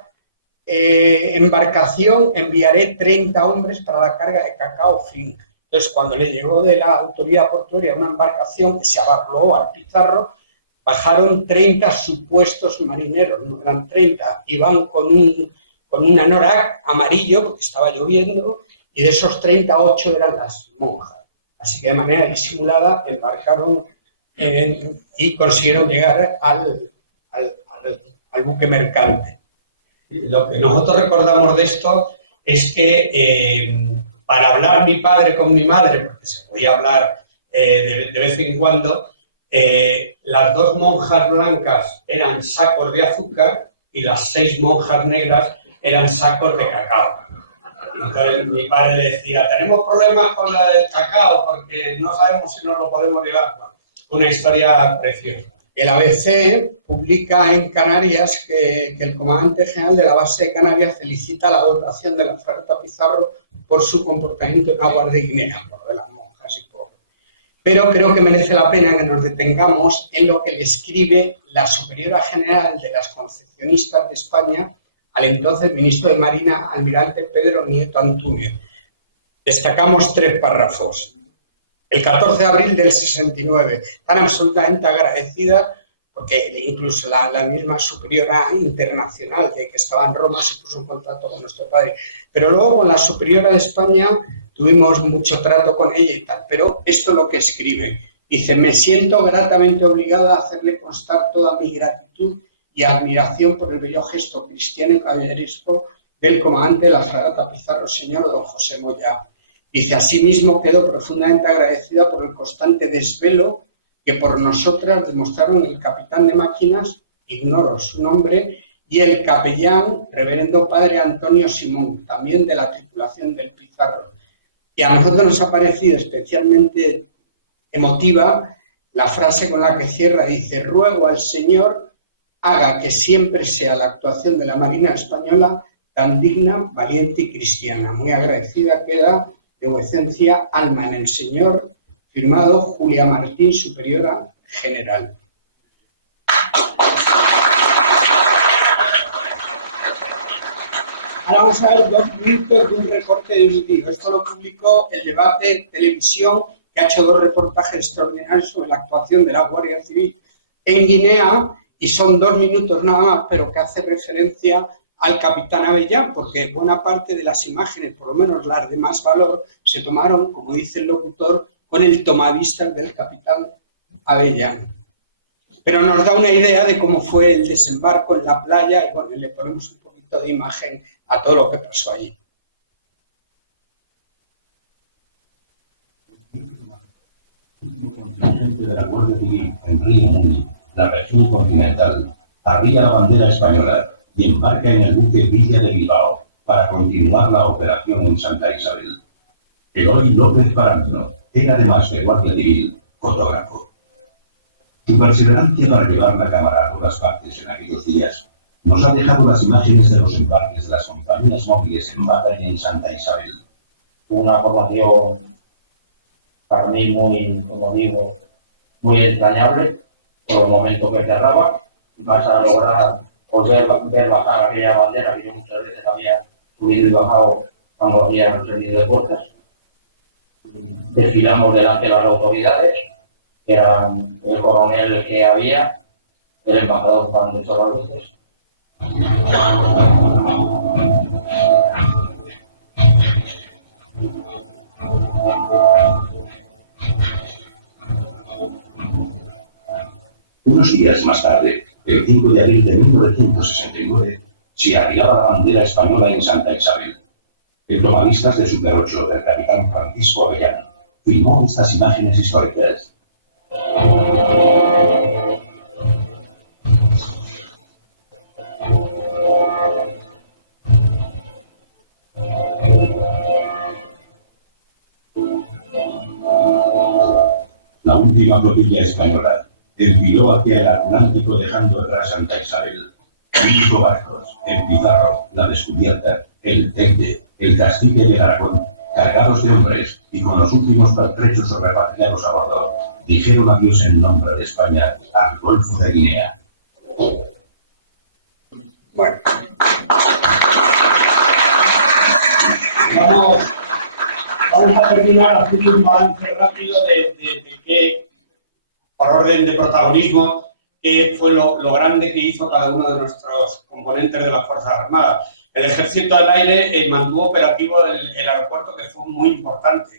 embarcación, enviaré 30 hombres para la carga de cacao fin. Entonces, cuando le llegó de la autoridad portuaria una embarcación que se abarló al Pizarro, bajaron 30 supuestos marineros, no eran 30, iban con un anorak amarillo porque estaba lloviendo, y de esos 38 eran las monjas. Así que de manera disimulada embarcaron y consiguieron llegar al buque mercante. Lo que nosotros recordamos de esto es que para hablar mi padre con mi madre, porque se podía hablar de vez en cuando, las 2 monjas blancas eran sacos de azúcar y las 6 monjas negras eran sacos de cacao. Entonces mi padre decía, tenemos problemas con la del cacao porque no sabemos si nos lo podemos llevar. Una historia preciosa. El ABC publica en Canarias que el comandante general de la base de Canarias felicita la dotación de la fragata Pizarro por su comportamiento en aguas de Guinea, por lo de las monjas y por... Pero creo que merece la pena que nos detengamos en lo que le escribe la superiora general de las concepcionistas de España al entonces ministro de Marina, almirante Pedro Nieto Antúnez. Destacamos 3 párrafos. El 14 de abril del 69, tan absolutamente agradecida, porque incluso la misma superiora internacional que estaba en Roma se puso en contacto con nuestro padre. Pero luego con la superiora de España tuvimos mucho trato con ella y tal. Pero esto es lo que escribe. Dice, me siento gratamente obligada a hacerle constar toda mi gratitud y admiración por el bello gesto cristiano y caballeresco del comandante de la fragata Pizarro, señor don José Moya. Dice, asimismo quedo profundamente agradecida por el constante desvelo que por nosotras demostraron el capitán de máquinas, ignoro su nombre, y el capellán, reverendo padre Antonio Simón, también de la tripulación del Pizarro. Y a nosotros nos ha parecido especialmente emotiva la frase con la que cierra, dice, ruego al Señor haga que siempre sea la actuación de la Marina Española tan digna, valiente y cristiana. Muy agradecida queda de vuecencia, alma en el Señor, firmado Julia Martín, superiora general. Ahora vamos a ver 2 minutos de un recorte de un vídeo. Esto lo publicó El Debate Televisión, que ha hecho 2 reportajes extraordinarios sobre la actuación de la Guardia Civil en Guinea, y son 2 minutos nada más, pero que hace referencia al capitán Avellán, porque buena parte de las imágenes, por lo menos las de más valor, se tomaron, como dice el locutor, con el tomavistas del capitán Avellán. Pero nos da una idea de cómo fue el desembarco en la playa y bueno, le ponemos un poquito de imagen a todo lo que pasó allí. El contingente de la Guardia Civil en Río Muni, la región continental, arriba la bandera española y embarca en el buque Villa de Bilbao para continuar la operación en Santa Isabel. Eloy López Barandino era, además de guardia civil, fotógrafo. Su perseverancia para llevar la cámara a todas partes en aquellos días nos ha dejado las imágenes de los embarques de las compañías móviles en batalla en Santa Isabel. Una formación para mí muy, como digo, muy entrañable por el momento que cerraba. Vas a lograr ver bajar aquella bandera que yo muchas veces había subido y bajado cuando había salido de puertas. Desfilamos delante de las autoridades, que eran el coronel que había, el embajador Juan de Torraluces. Unos días más tarde, el 5 de abril de 1969, se arriaba la bandera española en Santa Isabel. El tomavistas de Super 8 del capitán Francisco Avellán filmó estas imágenes históricas. última flotilla española enfiló hacia el Atlántico dejando atrás Santa Isabel. 5 barcos, el Pizarro, la Descubierta, el Telde, el Castilla y el Aragón, cargados de hombres y con los últimos pertrechos o repatriados a bordo, dijeron adiós en nombre de España al Golfo de Guinea. Bueno. Vamos a terminar haciendo un balance rápido de qué, por orden de protagonismo, qué fue lo grande que hizo cada uno de nuestros componentes de las Fuerzas Armadas. El Ejército del Aire mantuvo operativo el aeropuerto, que fue muy importante.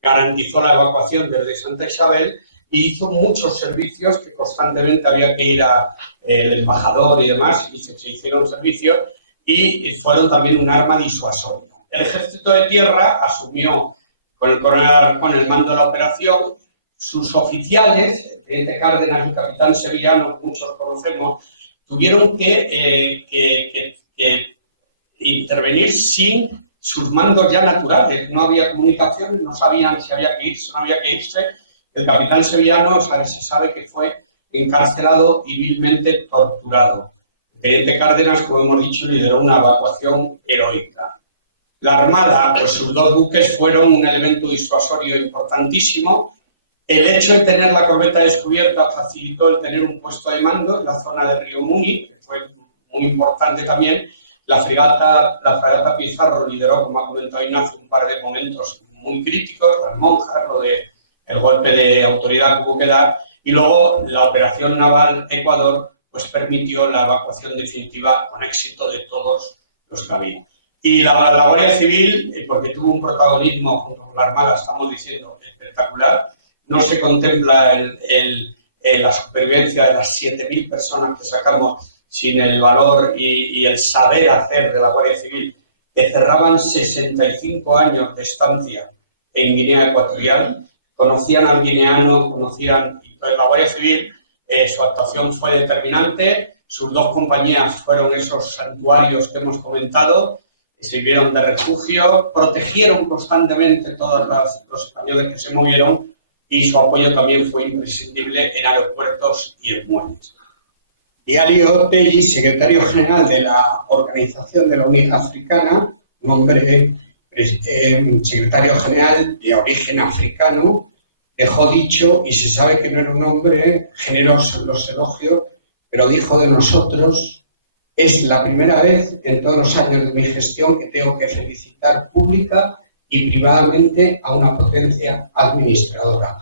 Garantizó la evacuación desde Santa Isabel y hizo muchos servicios que constantemente había que ir al embajador y demás, y se hicieron servicios y fueron también un arma disuasoria. El Ejército de Tierra asumió con el mando de la operación. Sus oficiales, el teniente Cárdenas y el capitán Sevillano, muchos conocemos, tuvieron que intervenir sin sus mandos ya naturales. No había comunicación, no sabían si había que irse o no había que irse. El capitán Sevillano se sabe que fue encarcelado y vilmente torturado. El teniente Cárdenas, como hemos dicho, lideró una evacuación heroica. La Armada, pues sus 2 buques fueron un elemento disuasorio importantísimo. El hecho de tener la corbeta descubierta facilitó el tener un puesto de mando en la zona de Río Muni, que fue muy importante también. La fragata Pizarro lideró, como ha comentado Ignacio, un par de momentos muy críticos, las monjas, lo de el golpe de autoridad que hubo que dar, y luego la operación naval Ecuador pues permitió la evacuación definitiva con éxito de todos los navíos. Y la Guardia Civil, porque tuvo un protagonismo junto con la Armada, estamos diciendo, espectacular. No se contempla la supervivencia de las 7.000 personas que sacamos sin el valor y el saber hacer de la Guardia Civil, que cerraban 65 años de estancia en Guinea Ecuatorial, conocían al guineano, la Guardia Civil, su actuación fue determinante. Sus 2 compañías fueron esos santuarios que hemos comentado, sirvieron de refugio, protegieron constantemente todos los españoles que se movieron, y su apoyo también fue imprescindible en aeropuertos y en muelles. Diario Telli, secretario general de la Organización de la Unidad Africana, un hombre secretario general de origen africano, dejó dicho, y se sabe que no era un hombre generoso en los elogios, pero dijo de nosotros: es la primera vez en todos los años de mi gestión que tengo que felicitar pública y privadamente a una potencia administradora.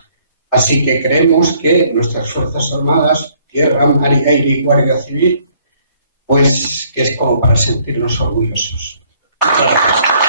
Así que creemos que nuestras Fuerzas Armadas, Tierra, Mar y Aire y Guardia Civil, pues que es como para sentirnos orgullosos. Muchas gracias.